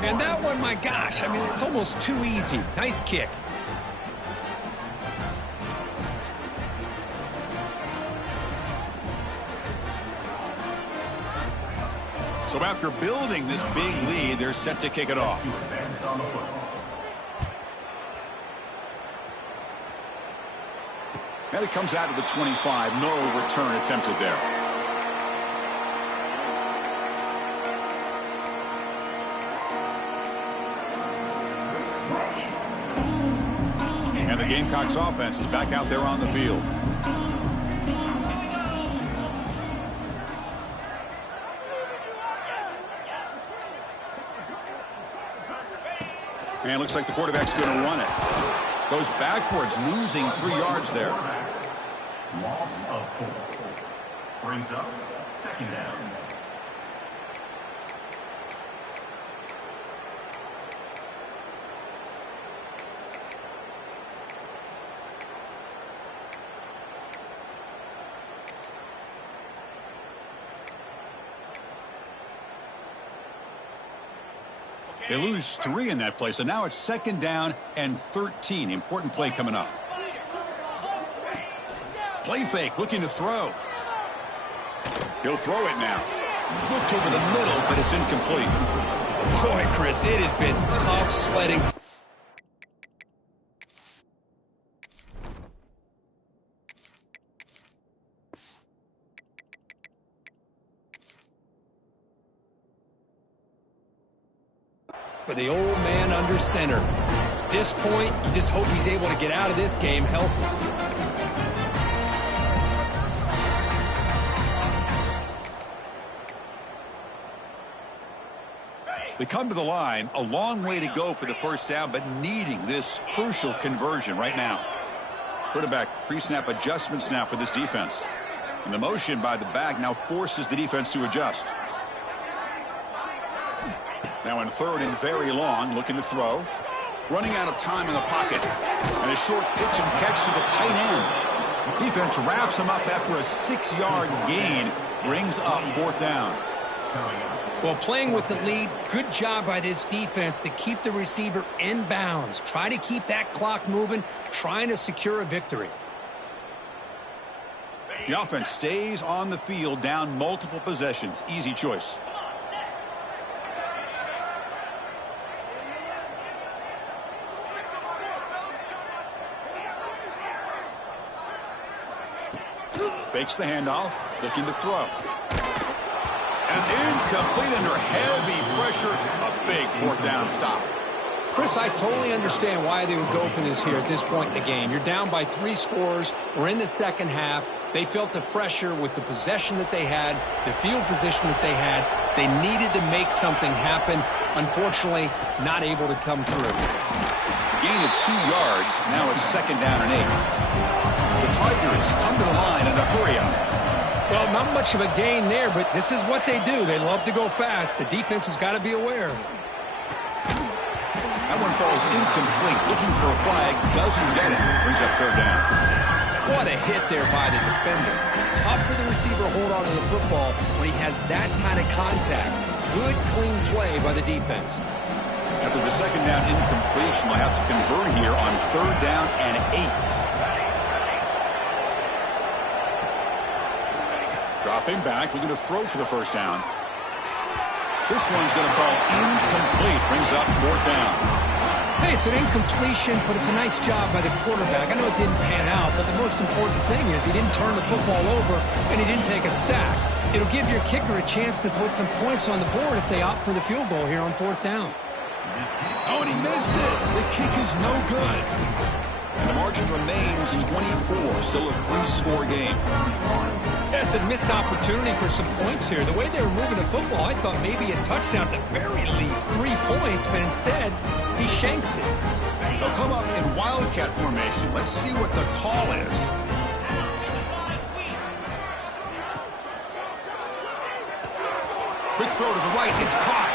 And that one, my gosh, I mean, it's almost too easy. Nice kick. So after building this big lead, they're set to kick it off. And it comes out of the 25. No return attempted there. And the Gamecocks offense is back out there on the field. And it looks like the quarterback's going to run it. Goes backwards, losing 3 yards there. Loss of 4. Brings up 2nd down. They lose 3 in that play, so now it's 2nd down and 13. Important play coming up. Play fake, looking to throw. He'll throw it now. Looked over the middle, but it's incomplete. Boy, Chris, it has been tough sledding. For the old man under center. At this point, you just hope he's able to get out of this game healthy. They come to the line, a long way to go for the 1st down, but needing this crucial conversion right now. Quarterback pre-snap adjustments now for this defense. And the motion by the back now forces the defense to adjust. Now in 3rd and very long, looking to throw. Running out of time in the pocket. And a short pitch and catch to the tight end. Defense wraps him up after a 6-yard gain. Brings up 4th down. Well, playing with the lead, good job by this defense to keep the receiver in bounds. Try to keep that clock moving, trying to secure a victory. The offense stays on the field, down multiple possessions. Easy choice. Fakes the handoff, looking to throw. And it's incomplete under heavy pressure. A big fourth down stop. Chris, I totally understand why they would go for this here at this point in the game. You're down by 3 scores. We're in the second half. They felt the pressure with the possession that they had, the field position that they had. They needed to make something happen. Unfortunately, not able to come through. Gain of 2 yards. Now it's 2nd down and 8. The Tigers come to the line in the hurry up. Well, not much of a gain there, but this is what they do. They love to go fast. The defense has got to be aware. That one falls incomplete. Looking for a flag. Doesn't get it. Brings up 3rd down. What a hit there by the defender. Tough for the receiver to hold on to the football when he has that kind of contact. Good, clean play by the defense. After the 2nd down incompletion, they'll have to convert here on 3rd down and 8. Dropping back, looking to throw for the 1st down. This one's going to fall incomplete. Brings up 4th down. Hey, it's an incompletion, but it's a nice job by the quarterback. I know it didn't pan out, but the most important thing is he didn't turn the football over and he didn't take a sack. It'll give your kicker a chance to put some points on the board if they opt for the field goal here on 4th down. Oh, and he missed it. The kick is no good. And the margin remains 24. Still a 3-score game. That's a missed opportunity for some points here. The way they were moving the football, I thought maybe a touchdown at the very least, 3 points, but instead, he shanks it. They'll come up in wildcat formation. Let's see what the call is. Quick throw to the right. It's caught.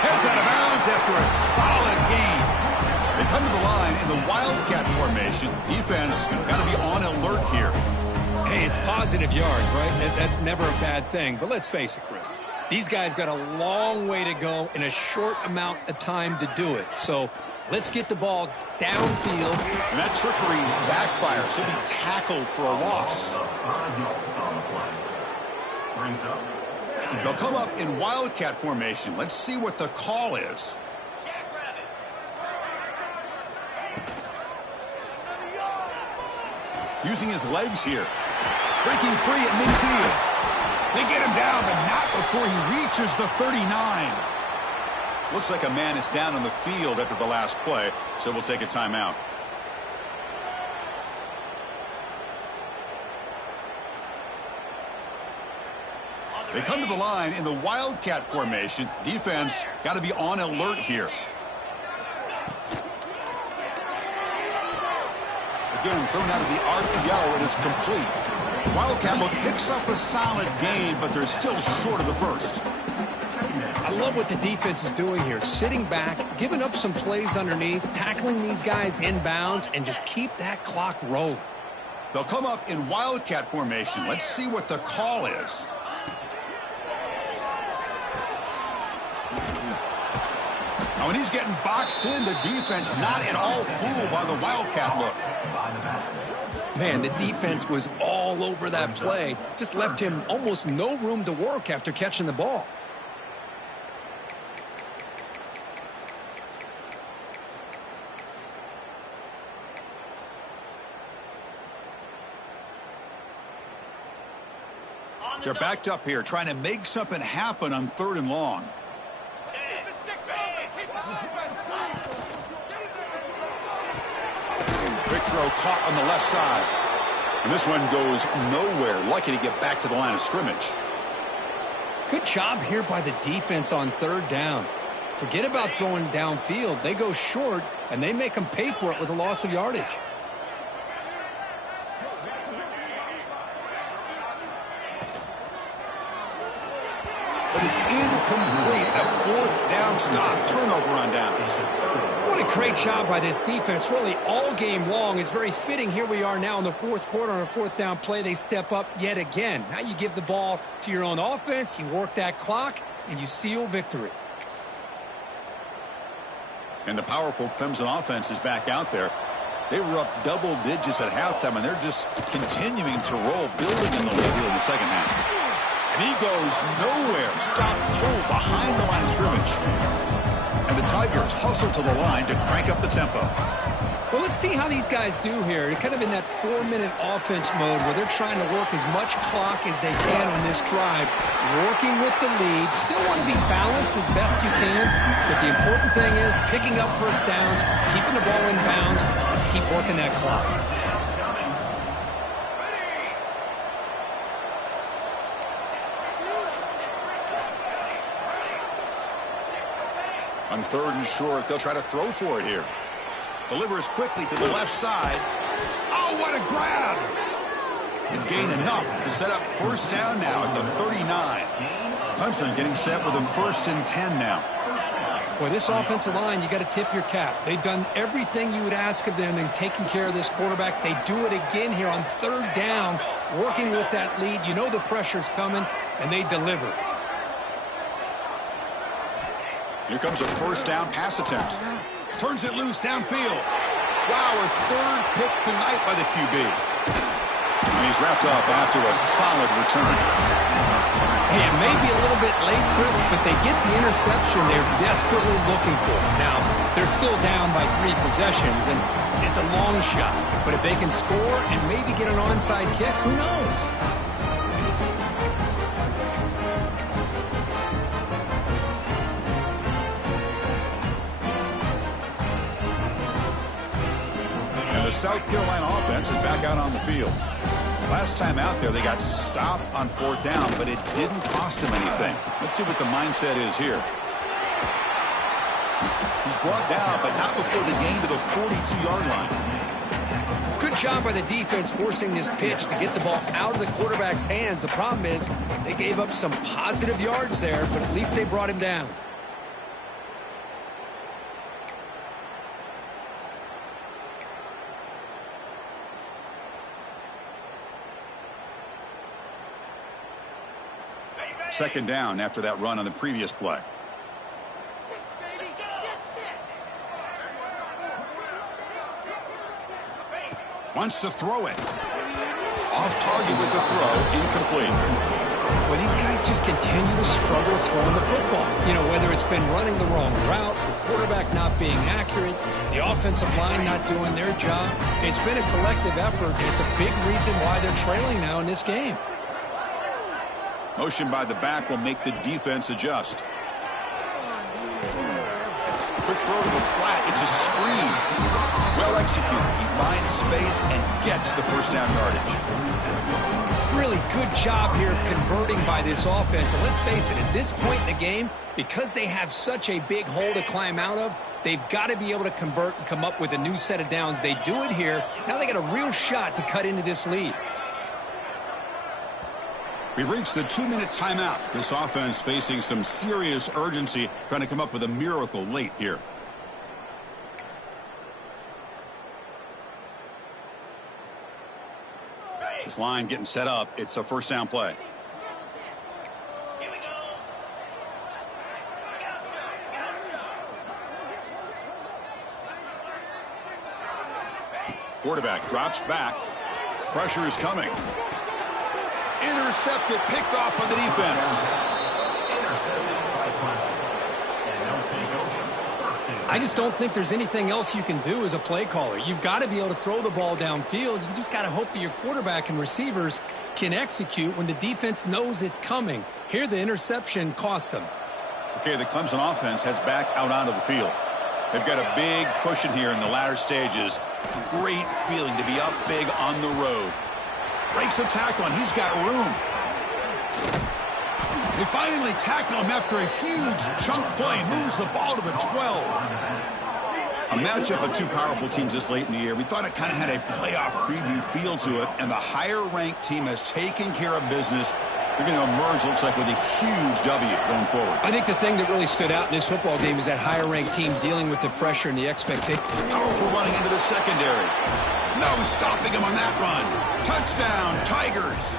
Heads out of bounds after a solid gain. They come to the line in the wildcat formation. Defense got to be on alert here. Hey, it's positive yards, right? That's never a bad thing. But let's face it, Chris. These guys got a long way to go in a short amount of time to do it. So let's get the ball downfield. And that trickery backfires. Should be tackled for a loss. They'll come up in wildcat formation. Let's see what the call is. Using his legs here. Breaking free at midfield. They get him down, but not before he reaches the 39. Looks like a man is down on the field after the last play, so we'll take a timeout. They come to the line in the wildcat formation. Defense got to be on alert here. Again, thrown out of the RPO, and it's complete. Wildcat look picks up a solid gain, but they're still short of the first. I love what the defense is doing here. Sitting back, giving up some plays underneath, tackling these guys inbounds, and just keep that clock rolling. They'll come up in wildcat formation. Let's see what the call is. Now, when he's getting boxed in, the defense not at all fooled by the wildcat look. Man, the defense was all over that play. Just left him almost no room to work after catching the ball. They're backed up here, trying to make something happen on 3rd and long. Quick throw caught on the left side. And this one goes nowhere. Lucky to get back to the line of scrimmage. Good job here by the defense on 3rd down. Forget about throwing downfield. They go short, and they make them pay for it with a loss of yardage. But it's incomplete. A 4th down stop. Turnover on downs. What a great job by this defense, really all game long. It's very fitting. Here we are now in the 4th quarter on a 4th down play. They step up yet again. Now you give the ball to your own offense, you work that clock, and you seal victory. And the powerful Clemson offense is back out there. They were up double digits at halftime, and they're just continuing to roll, building in the lead here in the second half. And he goes nowhere. Stop cold behind the line of scrimmage. And the Tigers hustle to the line to crank up the tempo. Well, let's see how these guys do here. They're kind of in that 4-minute offense mode where they're trying to work as much clock as they can on this drive, working with the lead. Still want to be balanced as best you can, but the important thing is picking up first downs, keeping the ball in bounds, and keep working that clock. On 3rd and short, they'll try to throw for it here. Delivers quickly to the left side. Oh, what a grab! And gain enough to set up first down now at the 39. Clemson getting set with a 1st and 10 now. Boy, this offensive line, you got to tip your cap. They've done everything you would ask of them in taking care of this quarterback. They do it again here on 3rd down, working with that lead. You know the pressure's coming, and they deliver. Here comes a 1st down pass attempt. Turns it loose downfield. Wow, a 3rd pick tonight by the QB. And he's wrapped up after a solid return. Hey, it may be a little bit late, Chris, but they get the interception they're desperately looking for. Now, they're still down by 3 possessions, and it's a long shot. But if they can score and maybe get an onside kick, who knows? The South Carolina offense is back out on the field. Last time out there, they got stopped on 4th down, but it didn't cost them anything. Let's see what the mindset is here. He's brought down, but not before the gain to the 42-yard line. Good job by the defense forcing this pitch to get the ball out of the quarterback's hands. The problem is they gave up some positive yards there, but at least they brought him down. Second down after that run on the previous play. Wants to throw it. Off target with the throw, incomplete. Well, these guys just continue to struggle throwing the football. You know, whether it's been running the wrong route, the quarterback not being accurate, the offensive line not doing their job. It's been a collective effort, and it's a big reason why they're trailing now in this game. Motion by the back will make the defense adjust. Quick throw to the flat. It's a screen. Well executed. He finds space and gets the first down yardage. Really good job here of converting by this offense. And let's face it, at this point in the game, because they have such a big hole to climb out of, they've got to be able to convert and come up with a new set of downs. They do it here. Now they got a real shot to cut into this lead. We've reached the 2-minute timeout. This offense facing some serious urgency, trying to come up with a miracle late here. This line getting set up. It's a first down play. Quarterback drops back. Pressure is coming. Intercepted, picked off by the defense. I just don't think there's anything else you can do as a play caller. You've got to be able to throw the ball downfield. You just got to hope that your quarterback and receivers can execute when the defense knows it's coming. Here, the interception cost them. Okay, the Clemson offense heads back out onto the field. They've got a big cushion here in the latter stages. Great feeling to be up big on the road. Breaks a tackle, and he's got room. They finally tackle him after a huge chunk play. Moves the ball to the 12. A matchup of two powerful teams this late in the year. We thought it kind of had a playoff preview feel to it, and the higher-ranked team has taken care of business. They're going to emerge, looks like, with a huge W going forward. I think the thing that really stood out in this football game is that higher-ranked team dealing with the pressure and the expectation. Powerful running into the secondary. No stopping him on that run. Touchdown, Tigers.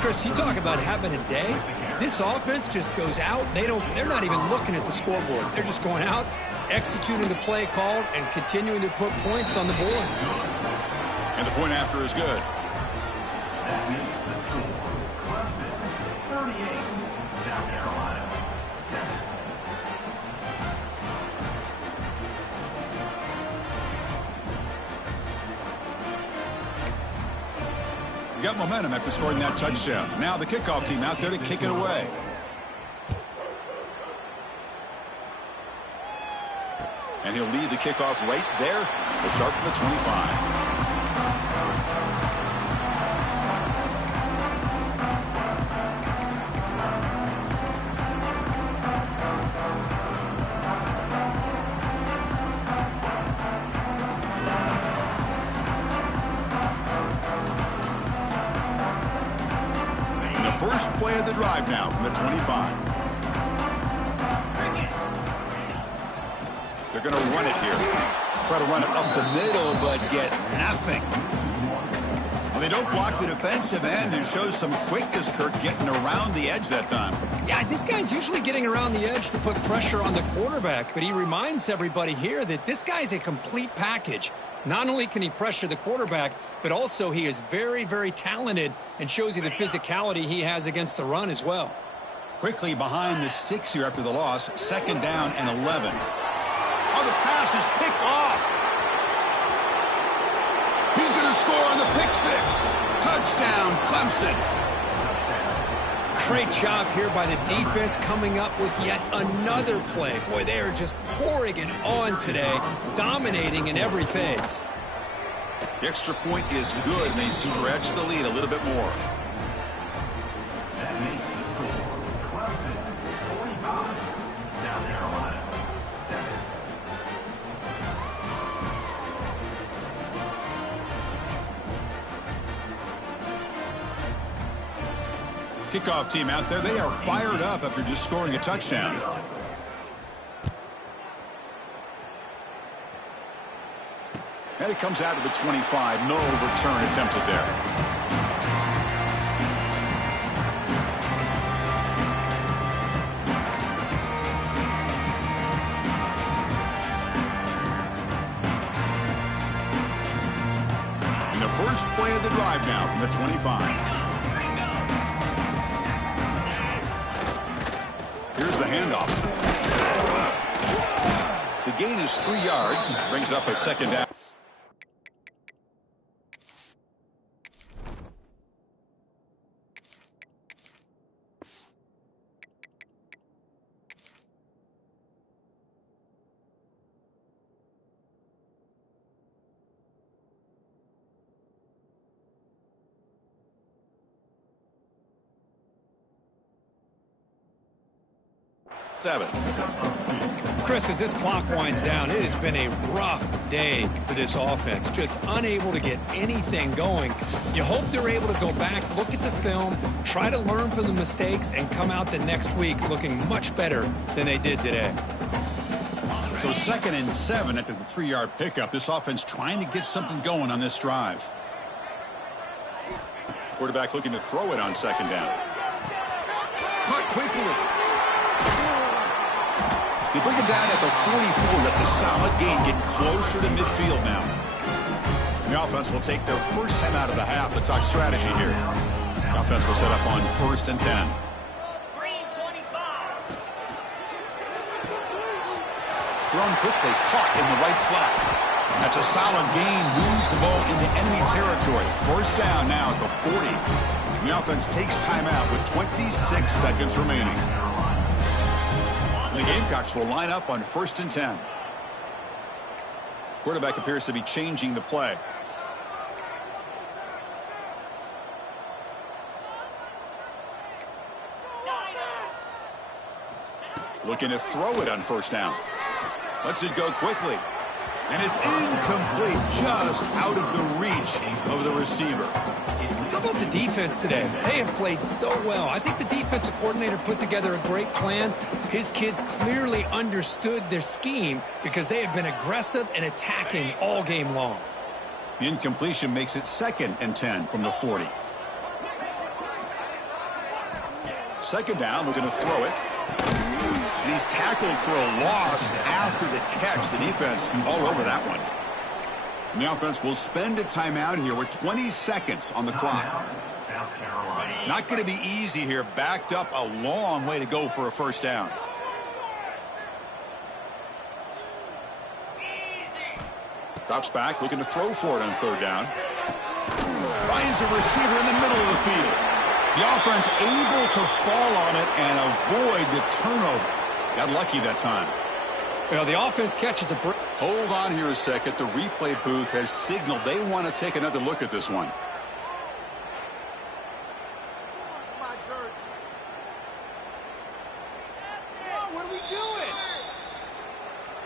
Chris, you talk about having a day. This offense just goes out. They're not even looking at the scoreboard. They're just going out, executing the play called and continuing to put points on the board. And the point after is good. That makes the score Clemson 38, South Carolina 7. We got momentum after scoring that touchdown. Now the kickoff team out there to kick it away. And he'll lead the kickoff right there. We'll start from the 25. First play of the drive now from the 25. They're going to run it here. Try to run it up the middle, but get nothing. Well, they don't block the defensive end and show some quickness, Kirk, getting around the edge that time. Yeah, this guy's usually getting around the edge to put pressure on the quarterback, but he reminds everybody here that this guy's a complete package. Not only can he pressure the quarterback, but also he is very, very talented and shows you the physicality he has against the run as well. Quickly behind the sticks here after the loss, 2nd down and 11. Oh, the pass is picked off. He's going to score on the pick six. Touchdown, Clemson. Great job here by the defense coming up with yet another play. Boy, they are just pouring it on today, dominating in every phase. The extra point is good, and they stretch the lead a little bit more. That makes the score Clemson 45, South Carolina 7. Kickoff team out there, they are fired up after just scoring a touchdown. And it comes out to the 25. No return attempted there. And the first play of the drive now from the 25. Here's the handoff. The gain is 3 yards. Brings up a 2nd down. Chris, as this clock winds down, it has been a rough day for this offense. Just unable to get anything going. You hope they're able to go back, look at the film, try to learn from the mistakes, and come out the next week looking much better than they did today. So 2nd and 7 after the 3-yard pickup. This offense trying to get something going on this drive. Quarterback looking to throw it on 2nd down. Caught quickly. They bring him down at the 44. That's a solid gain, getting closer to midfield now. The offense will take their first time out of the half to talk strategy here. The offense will set up on 1st and 10. Thrown quickly, caught in the right flat. That's a solid gain, moves the ball into enemy territory. 1st down now at the 40. The offense takes timeout with 26 seconds remaining. The Gamecocks will line up on 1st and 10. Quarterback appears to be changing the play. Looking to throw it on 1st down. Lets it go quickly. And it's incomplete, just out of the reach of the receiver. How about the defense today? They have played so well. I think the defensive coordinator put together a great plan. His kids clearly understood their scheme because they have been aggressive and attacking all game long. The incompletion makes it 2nd and 10 from the 40. 2nd down, we're going to throw it. And he's tackled for a loss after the catch. The defense all over that one. And the offense will spend a timeout here with 20 seconds on the clock. South Carolina. Not going to be easy here. Backed up a long way to go for a first down. Drops back, looking to throw for it on third down. Finds a receiver in the middle of the field. The offense able to fall on it and avoid the turnover. Got lucky that time. Well, the offense catches a break. Hold on here a second. The replay booth has signaled they want to take another look at this one. What are we doing?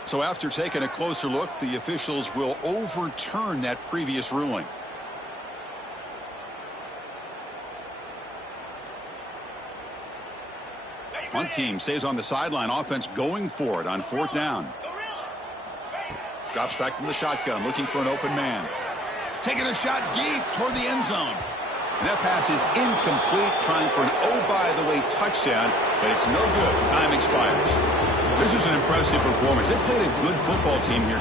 So after taking a closer look, the officials will overturn that previous ruling. One team stays on the sideline. Offense going for it on fourth down. Drops back from the shotgun, looking for an open man. Taking a shot deep toward the end zone. And that pass is incomplete, trying for an oh-by-the-way touchdown, but it's no good. Time expires. This is an impressive performance. They played a good football team here today.